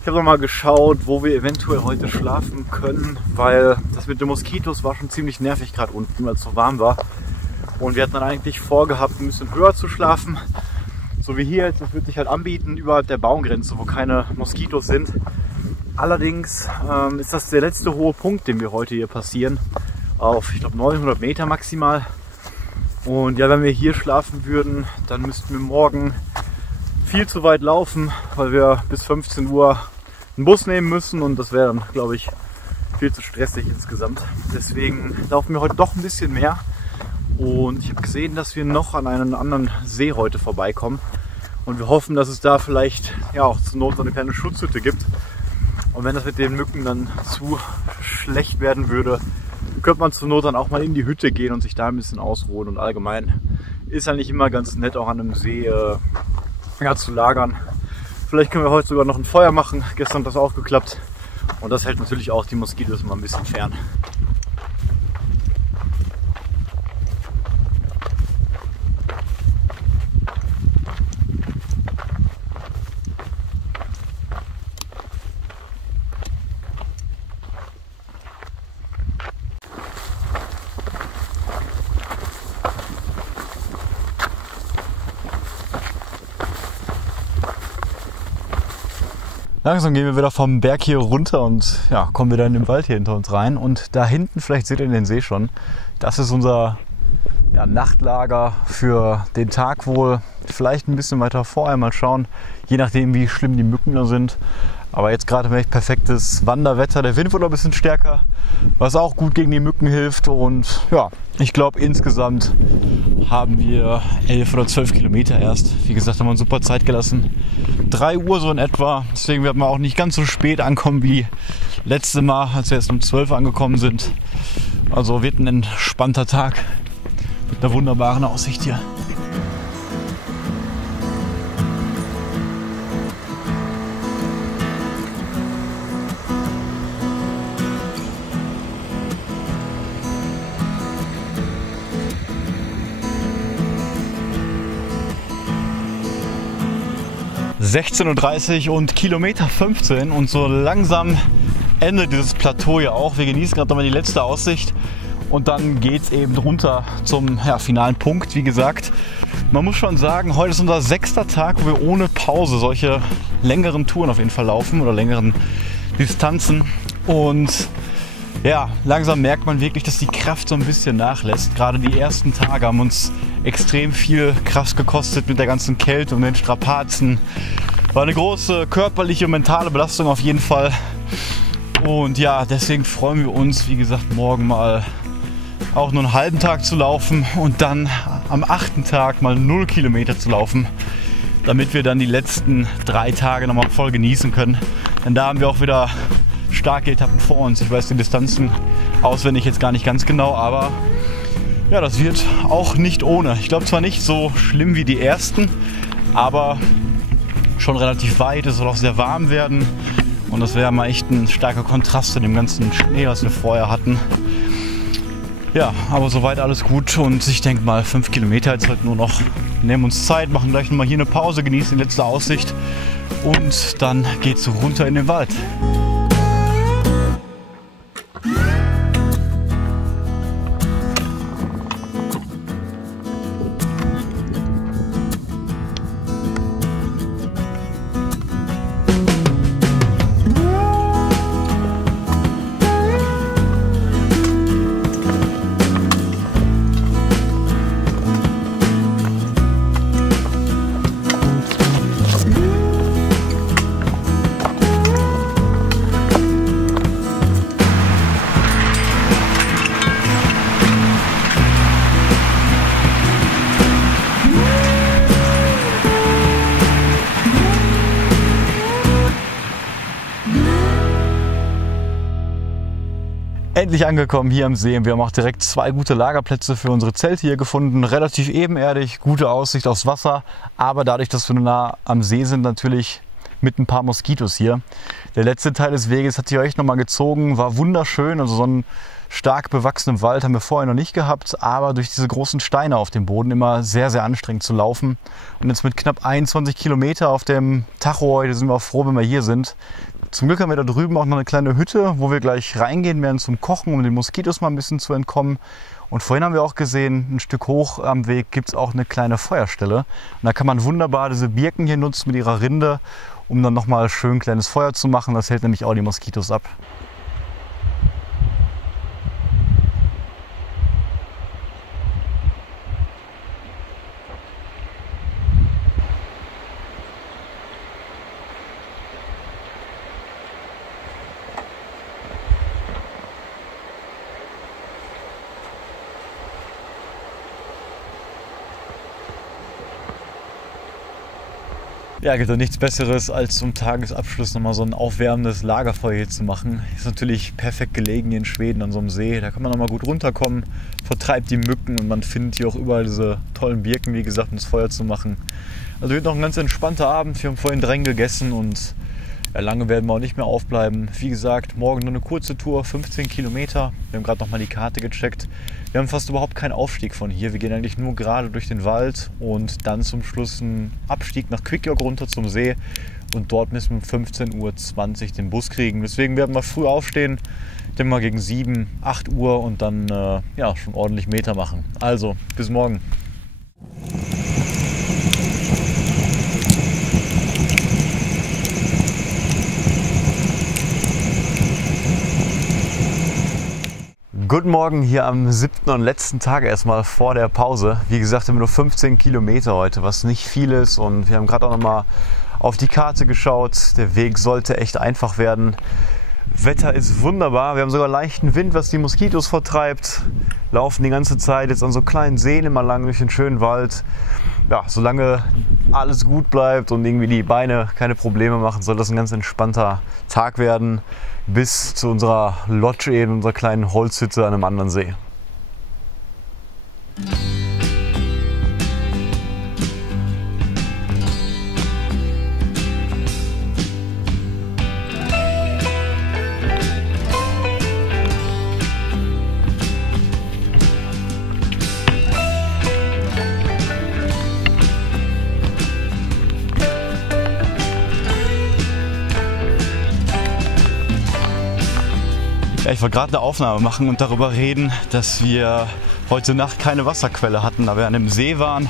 ich habe noch mal geschaut, wo wir eventuell heute schlafen können, weil das mit den Moskitos war schon ziemlich nervig gerade unten, weil es so warm war. Und wir hatten dann eigentlich vorgehabt, ein bisschen höher zu schlafen. So wie hier jetzt, das würde sich halt anbieten, überhalb der Baumgrenze, wo keine Moskitos sind. Allerdings ist das der letzte hohe Punkt, den wir heute hier passieren. Auf, ich glaube, 900 Meter maximal. Und ja, wenn wir hier schlafen würden, dann müssten wir morgen viel zu weit laufen, weil wir bis 15 Uhr einen Bus nehmen müssen. Und das wäre dann, glaube ich, viel zu stressig insgesamt. Deswegen laufen wir heute doch ein bisschen mehr. Und ich habe gesehen, dass wir noch an einem anderen See heute vorbeikommen. Und wir hoffen, dass es da vielleicht ja auch zur Not so eine kleine Schutzhütte gibt. Und wenn das mit den Mücken dann zu schlecht werden würde, könnte man zur Not dann auch mal in die Hütte gehen und sich da ein bisschen ausruhen. Und allgemein ist eigentlich immer ganz nett, auch an einem See zu lagern. Vielleicht können wir heute sogar noch ein Feuer machen. Gestern hat das auch geklappt. Und das hält natürlich auch die Moskitos mal ein bisschen fern. Langsam gehen wir wieder vom Berg hier runter und ja, kommen wieder in den Wald hier hinter uns rein. Und da hinten, vielleicht seht ihr den See schon, das ist unser Nachtlager für den Tag wohl. Vielleicht ein bisschen weiter vor, mal schauen, je nachdem wie schlimm die Mücken da sind. Aber jetzt gerade echt perfektes Wanderwetter. Der Wind wird noch ein bisschen stärker, was auch gut gegen die Mücken hilft. Und ja, ich glaube insgesamt haben wir 11 oder 12 Kilometer erst. Wie gesagt, haben wir uns super Zeit gelassen. 3 Uhr so in etwa. Deswegen werden wir auch nicht ganz so spät ankommen wie letztes Mal, als wir erst um 12 Uhr angekommen sind. Also wird ein entspannter Tag mit einer wunderbaren Aussicht hier. (16:30 Uhr) und Kilometer 15 und so langsam endet dieses Plateau ja auch. Wir genießen gerade nochmal die letzte Aussicht Und dann geht es eben runter zum finalen Punkt. Wie gesagt, man muss schon sagen, heute ist unser 6. Tag, wo wir ohne Pause solche längeren Touren auf jeden Fall laufen oder längeren Distanzen. Und ja, langsam merkt man wirklich, dass die Kraft so ein bisschen nachlässt. Gerade die ersten Tage haben uns extrem viel Kraft gekostet mit der ganzen Kälte und den Strapazen. War eine große körperliche und mentale Belastung auf jeden Fall. Und ja, deswegen freuen wir uns, wie gesagt, morgen mal auch nur einen halben Tag zu laufen und dann am 8. Tag mal 0 Kilometer zu laufen, damit wir dann die letzten 3 Tage nochmal voll genießen können. Denn da haben wir auch wieder starke Etappen vor uns. Ich weiß die Distanzen auswendig jetzt gar nicht ganz genau, aber ja, das wird auch nicht ohne. Ich glaube zwar nicht so schlimm wie die ersten, aber schon relativ weit. Es soll auch sehr warm werden und das wäre mal echt ein starker Kontrast zu dem ganzen Schnee, was wir vorher hatten. Ja, aber soweit alles gut und ich denke mal 5 Kilometer jetzt heute nur noch. Wir nehmen uns Zeit, machen gleich nochmal hier eine Pause, genießen die letzte Aussicht und dann geht es runter in den Wald. Endlich angekommen hier am See. Wir haben auch direkt 2 gute Lagerplätze für unsere Zelte hier gefunden. Relativ ebenerdig, gute Aussicht aufs Wasser, aber dadurch, dass wir nah am See sind, natürlich mit ein paar Moskitos hier. Der letzte Teil des Weges hat sich euch nochmal gezogen, war wunderschön. Also so einen stark bewachsenen Wald haben wir vorher noch nicht gehabt, aber durch diese großen Steine auf dem Boden immer sehr, sehr anstrengend zu laufen. Und jetzt mit knapp 21 Kilometer auf dem Tacho heute sind wir auch froh, wenn wir hier sind. Zum Glück haben wir da drüben auch noch eine kleine Hütte, wo wir gleich reingehen werden zum Kochen, um den Moskitos mal ein bisschen zu entkommen. Und vorhin haben wir auch gesehen, ein Stück hoch am Weg gibt es auch eine kleine Feuerstelle. Und da kann man wunderbar diese Birken hier nutzen mit ihrer Rinde, um dann nochmal schön ein kleines Feuer zu machen. Das hält nämlich auch die Moskitos ab. Ja, gibt doch nichts Besseres, als zum Tagesabschluss nochmal so ein aufwärmendes Lagerfeuer hier zu machen. Ist natürlich perfekt gelegen hier in Schweden an so einem See. Da kann man nochmal gut runterkommen, vertreibt die Mücken und man findet hier auch überall diese tollen Birken, wie gesagt, um das Feuer zu machen. Also wird noch ein ganz entspannter Abend. Wir haben vorhin Drängen gegessen und ja, lange werden wir auch nicht mehr aufbleiben. Wie gesagt, morgen nur eine kurze Tour, 15 Kilometer. Wir haben gerade nochmal die Karte gecheckt. Wir haben fast überhaupt keinen Aufstieg von hier. Wir gehen eigentlich nur gerade durch den Wald und dann zum Schluss einen Abstieg nach Kvikkjokk runter zum See. Und dort müssen wir um 15:20 Uhr den Bus kriegen. Deswegen werden wir früh aufstehen, ich denke mal gegen 7, 8 Uhr und dann ja, schon ordentlich Meter machen. Also, bis morgen. Guten Morgen hier am 7. und letzten Tag erstmal vor der Pause. Wie gesagt, haben wir nur 15 Kilometer heute, was nicht viel ist. Und wir haben gerade auch noch mal auf die Karte geschaut. Der Weg sollte echt einfach werden. Wetter ist wunderbar. Wir haben sogar leichten Wind, was die Moskitos vertreibt. Laufen die ganze Zeit jetzt an so kleinen Seen immer lang durch den schönen Wald. Ja, solange alles gut bleibt und irgendwie die Beine keine Probleme machen, soll das ein ganz entspannter Tag werden. Bis zu unserer Lodge eben, unserer kleinen Holzhütte an einem anderen See. Ja, ich wollte gerade eine Aufnahme machen und darüber reden, dass wir heute Nacht keine Wasserquelle hatten, da wir an dem See waren.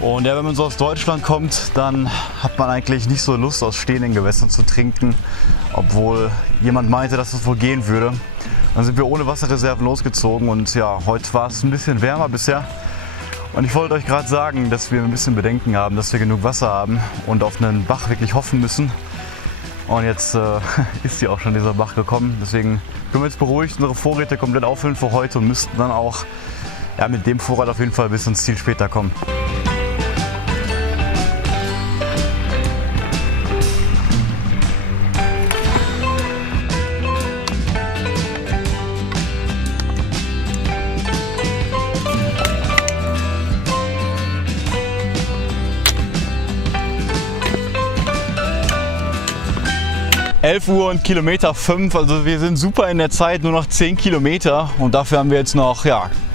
Und ja, wenn man so aus Deutschland kommt, dann hat man eigentlich nicht so Lust, aus stehenden Gewässern zu trinken, obwohl jemand meinte, dass es wohl gehen würde. Dann sind wir ohne Wasserreserven losgezogen und ja, heute war es ein bisschen wärmer bisher. Und ich wollte euch gerade sagen, dass wir ein bisschen Bedenken haben, dass wir genug Wasser haben und auf einen Bach wirklich hoffen müssen. Und jetzt ist hier auch schon dieser Bach gekommen. Deswegen können wir jetzt beruhigt unsere Vorräte komplett auffüllen für heute und müssten dann auch mit dem Vorrat auf jeden Fall bis ins Ziel später kommen. 11 Uhr und Kilometer 5, also wir sind super in der Zeit, nur noch 10 Kilometer und dafür haben wir jetzt noch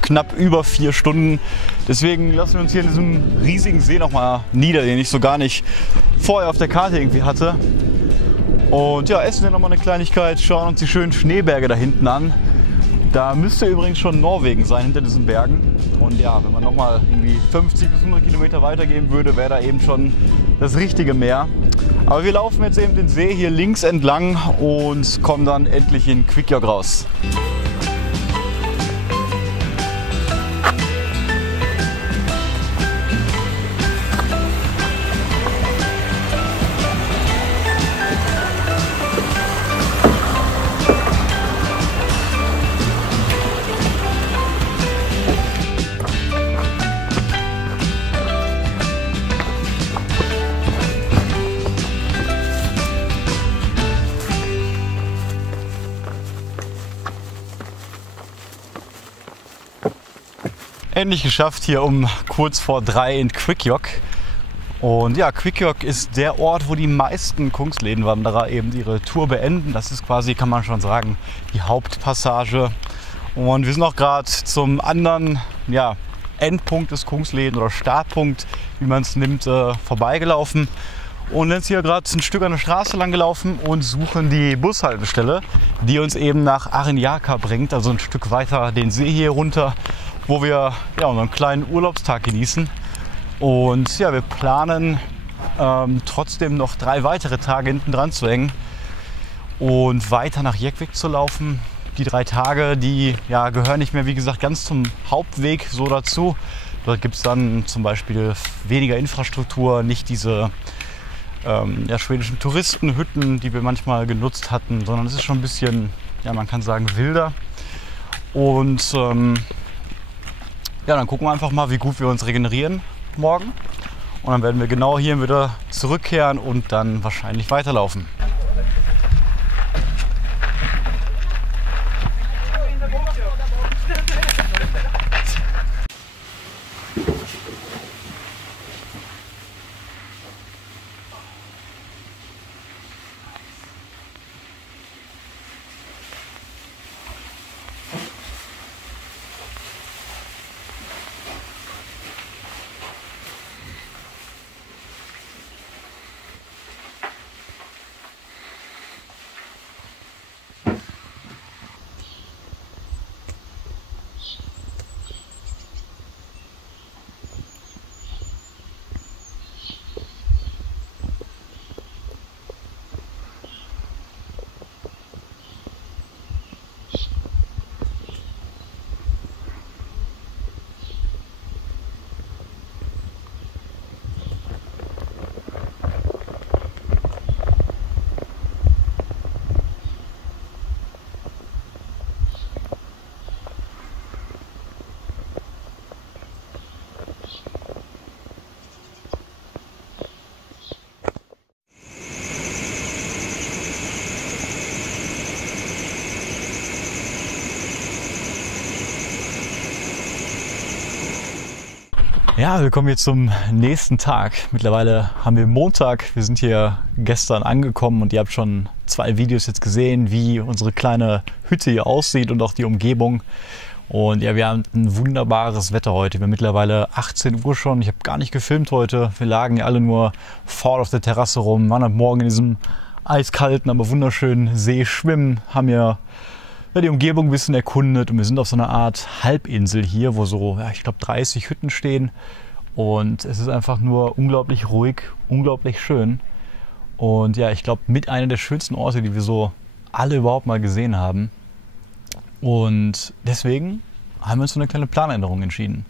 knapp über 4 Stunden. Deswegen lassen wir uns hier in diesem riesigen See nochmal nieder, den ich so gar nicht vorher auf der Karte irgendwie hatte. Und ja, essen wir nochmal eine Kleinigkeit, schauen uns die schönen Schneeberge da hinten an. Da müsste übrigens schon Norwegen sein, hinter diesen Bergen. Und ja, wenn man nochmal irgendwie 50 bis 100 Kilometer weitergehen würde, wäre da eben schon das richtige Meer. Aber wir laufen jetzt eben den See hier links entlang und kommen dann endlich in Kvikkjokk raus. Endlich geschafft hier um kurz vor 3 in Kvikkjokk. Und ja, Kvikkjokk ist der Ort, wo die meisten Kungsledenwanderer eben ihre Tour beenden. Das ist quasi, kann man schon sagen, die Hauptpassage. Und wir sind auch gerade zum anderen Endpunkt des Kungsleden oder Startpunkt, wie man es nimmt, vorbeigelaufen. Und jetzt hier gerade ein Stück an der Straße lang gelaufen und suchen die Bushaltestelle, die uns eben nach Arinjaka bringt, also ein Stück weiter den See hier runter, wo wir unseren kleinen Urlaubstag genießen. Und ja, wir planen trotzdem noch 3 weitere Tage hinten dran zu hängen und weiter nach Jektvik zu laufen. Die 3 Tage, die gehören nicht mehr, wie gesagt, ganz zum Hauptweg so dazu. Dort gibt es dann zum Beispiel weniger Infrastruktur, nicht diese schwedischen Touristenhütten, die wir manchmal genutzt hatten, sondern es ist schon ein bisschen, man kann sagen, wilder. Und dann gucken wir einfach mal, wie gut wir uns regenerieren morgen. Und dann werden wir genau hier wieder zurückkehren und dann wahrscheinlich weiterlaufen. Ja, wir kommen jetzt zum nächsten Tag. Mittlerweile haben wir Montag. Wir sind hier gestern angekommen und ihr habt schon 2 Videos jetzt gesehen, wie unsere kleine Hütte hier aussieht und auch die Umgebung. Und ja, wir haben ein wunderbares Wetter heute. Wir haben mittlerweile 18 Uhr schon. Ich habe gar nicht gefilmt heute. Wir lagen ja alle nur vorne auf der Terrasse rum, waren am Morgen in diesem eiskalten, aber wunderschönen See schwimmen, haben hier die Umgebung ein bisschen erkundet und wir sind auf so einer Art Halbinsel hier, wo so, ja, ich glaube 30 Hütten stehen und es ist einfach nur unglaublich ruhig, unglaublich schön und ja, ich glaube mit einer der schönsten Orte, die wir so alle überhaupt mal gesehen haben und deswegen haben wir uns für eine kleine Planänderung entschieden.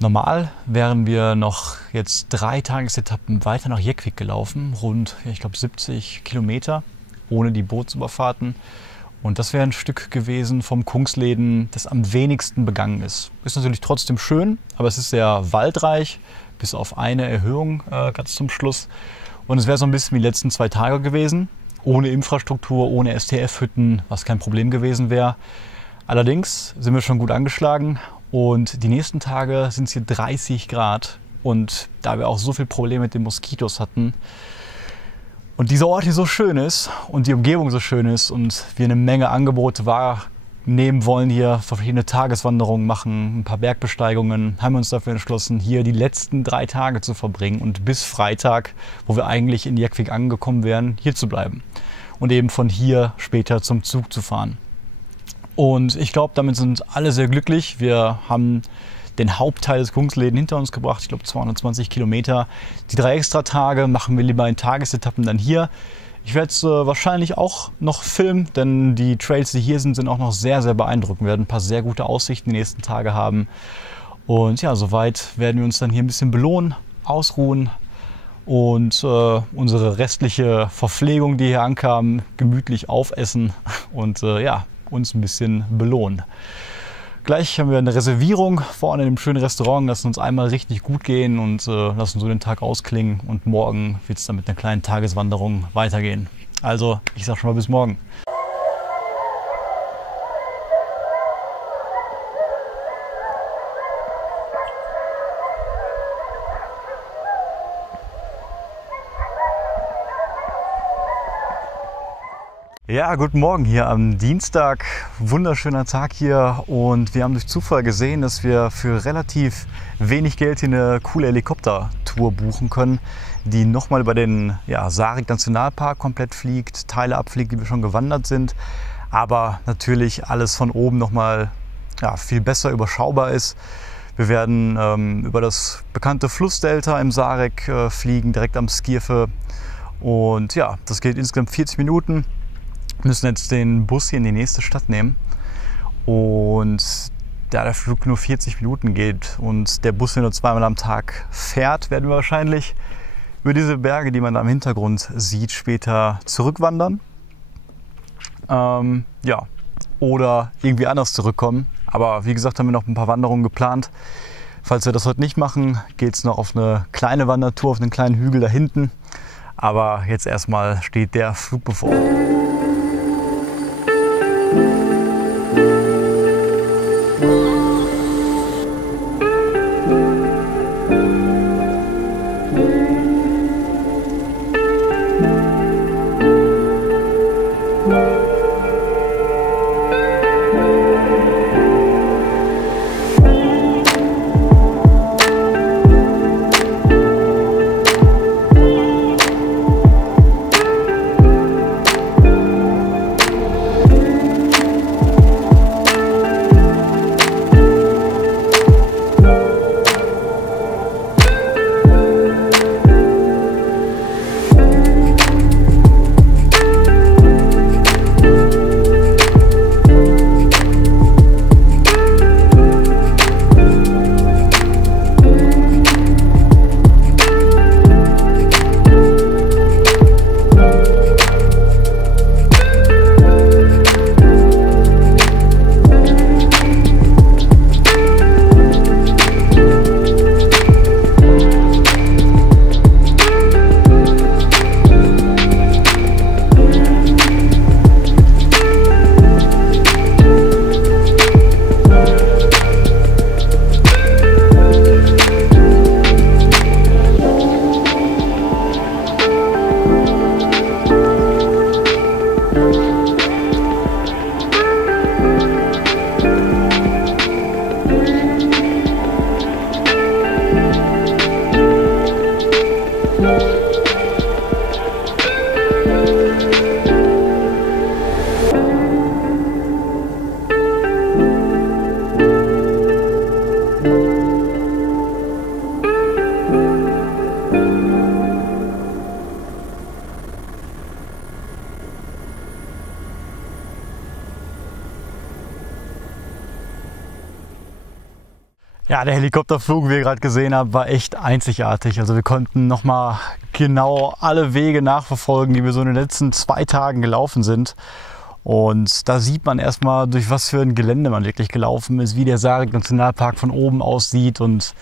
Normal wären wir noch jetzt 3 Tagesetappen weiter nach Jektvik gelaufen, rund, ich glaube 70 Kilometer, ohne die Bootsüberfahrten. Und das wäre ein Stück gewesen vom Kungsleden, das am wenigsten begangen ist. Ist natürlich trotzdem schön, aber es ist sehr waldreich, bis auf eine Erhöhung ganz zum Schluss. Und es wäre so ein bisschen wie die letzten 2 Tage gewesen, ohne Infrastruktur, ohne STF-Hütten, was kein Problem gewesen wäre. Allerdings sind wir schon gut angeschlagen. Und die nächsten Tage sind es hier 30 Grad und da wir auch so viel Probleme mit den Moskitos hatten und dieser Ort hier so schön ist und die Umgebung so schön ist und wir eine Menge Angebote wahrnehmen wollen, hier verschiedene Tageswanderungen machen, ein paar Bergbesteigungen, haben wir uns dafür entschlossen, hier die letzten 3 Tage zu verbringen und bis Freitag, wo wir eigentlich in Jektvik angekommen wären, hier zu bleiben und eben von hier später zum Zug zu fahren. Und ich glaube, damit sind alle sehr glücklich. Wir haben den Hauptteil des Kungsleden hinter uns gebracht, ich glaube 220 Kilometer. Die 3 extra Tage machen wir lieber in Tagesetappen dann hier. Ich werde es wahrscheinlich auch noch filmen, denn die Trails, die hier sind auch noch sehr, sehr beeindruckend. Wir werden ein paar sehr gute Aussichten die nächsten Tage haben. Und ja, soweit werden wir uns dann hier ein bisschen belohnen, ausruhen und unsere restliche Verpflegung, die hier ankam, gemütlich aufessen und ja, uns ein bisschen belohnen. Gleich haben wir eine Reservierung vorne in einem schönen Restaurant, lassen uns einmal richtig gut gehen und lassen so den Tag ausklingen und morgen wird es dann mit einer kleinen Tageswanderung weitergehen. Also ich sage schon mal bis morgen. Ja, guten Morgen hier am Dienstag. Wunderschöner Tag hier und wir haben durch Zufall gesehen, dass wir für relativ wenig Geld hier eine coole Helikoptertour buchen können, die nochmal über den Sarik Nationalpark komplett fliegt, Teile abfliegt, die wir schon gewandert sind, aber natürlich alles von oben nochmal viel besser überschaubar ist. Wir werden über das bekannte Flussdelta im Sarek fliegen, direkt am Skirfe und ja, das geht insgesamt 40 Minuten. Wir müssen jetzt den Bus hier in die nächste Stadt nehmen und da der Flug nur 40 Minuten geht und der Bus nur 2-mal am Tag fährt, werden wir wahrscheinlich über diese Berge, die man da im Hintergrund sieht, später zurückwandern. Oder irgendwie anders zurückkommen. Aber wie gesagt, haben wir noch ein paar Wanderungen geplant. Falls wir das heute nicht machen, geht es noch auf eine kleine Wandertour, auf einen kleinen Hügel da hinten. Aber jetzt erstmal steht der Flug bevor. Ja, der Helikopterflug, wie ihr gerade gesehen habt, war echt einzigartig. Also wir konnten nochmal genau alle Wege nachverfolgen, die wir so in den letzten 2 Tagen gelaufen sind. Und da sieht man erstmal, durch was für ein Gelände man wirklich gelaufen ist, wie der Sarek-Nationalpark von oben aussieht und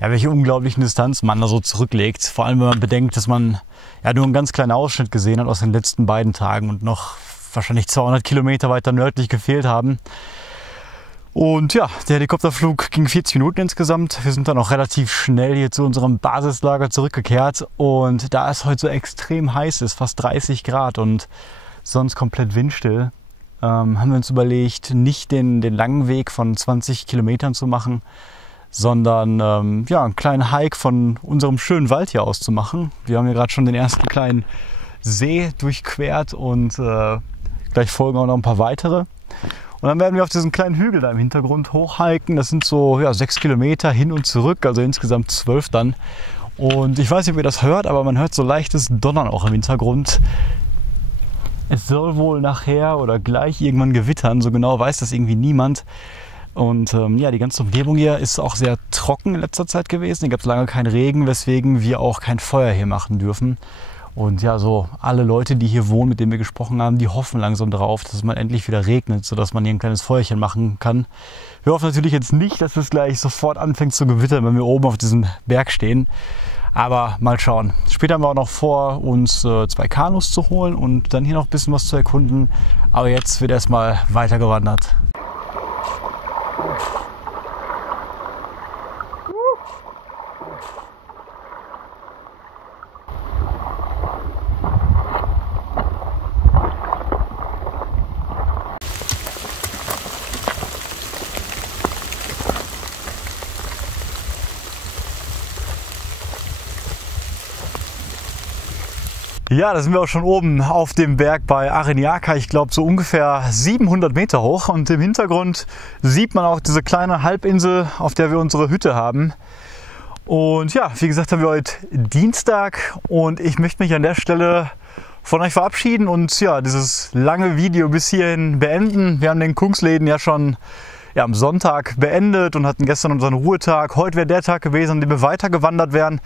ja, welche unglaublichen Distanzen man da so zurücklegt. Vor allem, wenn man bedenkt, dass man ja nur einen ganz kleinen Ausschnitt gesehen hat aus den letzten beiden Tagen und noch wahrscheinlich 200 Kilometer weiter nördlich gefehlt haben. Und ja, der Helikopterflug ging 40 Minuten insgesamt. Wir sind dann auch relativ schnell hier zu unserem Basislager zurückgekehrt. Und da es heute so extrem heiß ist, fast 30 Grad und sonst komplett windstill, haben wir uns überlegt, nicht den langen Weg von 20 Kilometern zu machen, sondern ja, einen kleinen Hike von unserem schönen Wald hier aus zu machen. Wir haben hier gerade schon den ersten kleinen See durchquert und gleich folgen auch noch ein paar weitere. Und dann werden wir auf diesen kleinen Hügel da im Hintergrund hochhiken. Das sind so ja, 6 Kilometer hin und zurück, also insgesamt 12 dann. Und ich weiß nicht, ob ihr das hört, aber man hört so leichtes Donnern auch im Hintergrund. Es soll wohl nachher oder gleich irgendwann gewittern, so genau weiß das irgendwie niemand. Und ja, die ganze Umgebung hier ist auch sehr trocken in letzter Zeit gewesen. Hier gab es lange keinen Regen, weswegen wir auch kein Feuer hier machen dürfen. Und ja, so alle Leute, die hier wohnen, mit denen wir gesprochen haben, die hoffen langsam darauf, dass es mal endlich wieder regnet, sodass man hier ein kleines Feuerchen machen kann. Wir hoffen natürlich jetzt nicht, dass es gleich sofort anfängt zu gewittern, wenn wir oben auf diesem Berg stehen. Aber mal schauen. Später haben wir auch noch vor, uns 2 Kanus zu holen und dann hier noch ein bisschen was zu erkunden. Aber jetzt wird erstmal weiter gewandert. Ja, da sind wir auch schon oben auf dem Berg bei Arenyaka, ich glaube so ungefähr 700 Meter hoch, und im Hintergrund sieht man auch diese kleine Halbinsel, auf der wir unsere Hütte haben. Und ja, wie gesagt, haben wir heute Dienstag und ich möchte mich an der Stelle von euch verabschieden und ja, dieses lange Video bis hierhin beenden. Wir haben den Kungsläden ja schon am Sonntag beendet und hatten gestern unseren Ruhetag. Heute wäre der Tag gewesen, an dem wir weitergewandert wären.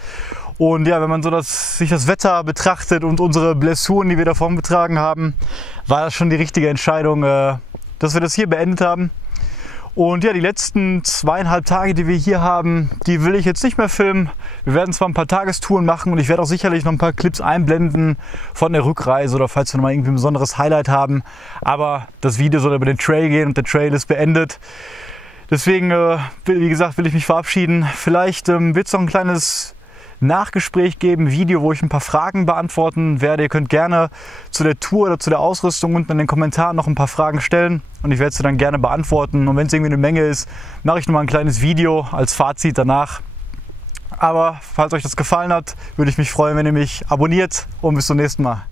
Und ja, wenn man so sich das Wetter betrachtet und unsere Blessuren, die wir davon betragen haben, war das schon die richtige Entscheidung, dass wir das hier beendet haben. Und ja, die letzten 2,5 Tage, die wir hier haben, die will ich jetzt nicht mehr filmen. Wir werden zwar ein paar Tagestouren machen und ich werde auch sicherlich noch ein paar Clips einblenden von der Rückreise oder falls wir noch mal irgendwie ein besonderes Highlight haben. Aber das Video soll über den Trail gehen und der Trail ist beendet. Deswegen, wie gesagt, will ich mich verabschieden. Vielleicht wird es noch ein kleines Nachgespräch geben, Video, wo ich ein paar Fragen beantworten werde. Ihr könnt gerne zu der Tour oder zu der Ausrüstung unten in den Kommentaren noch ein paar Fragen stellen und ich werde sie dann gerne beantworten. Und wenn es irgendwie eine Menge ist, mache ich nochmal ein kleines Video als Fazit danach. Aber falls euch das gefallen hat, würde ich mich freuen, wenn ihr mich abonniert und bis zum nächsten Mal.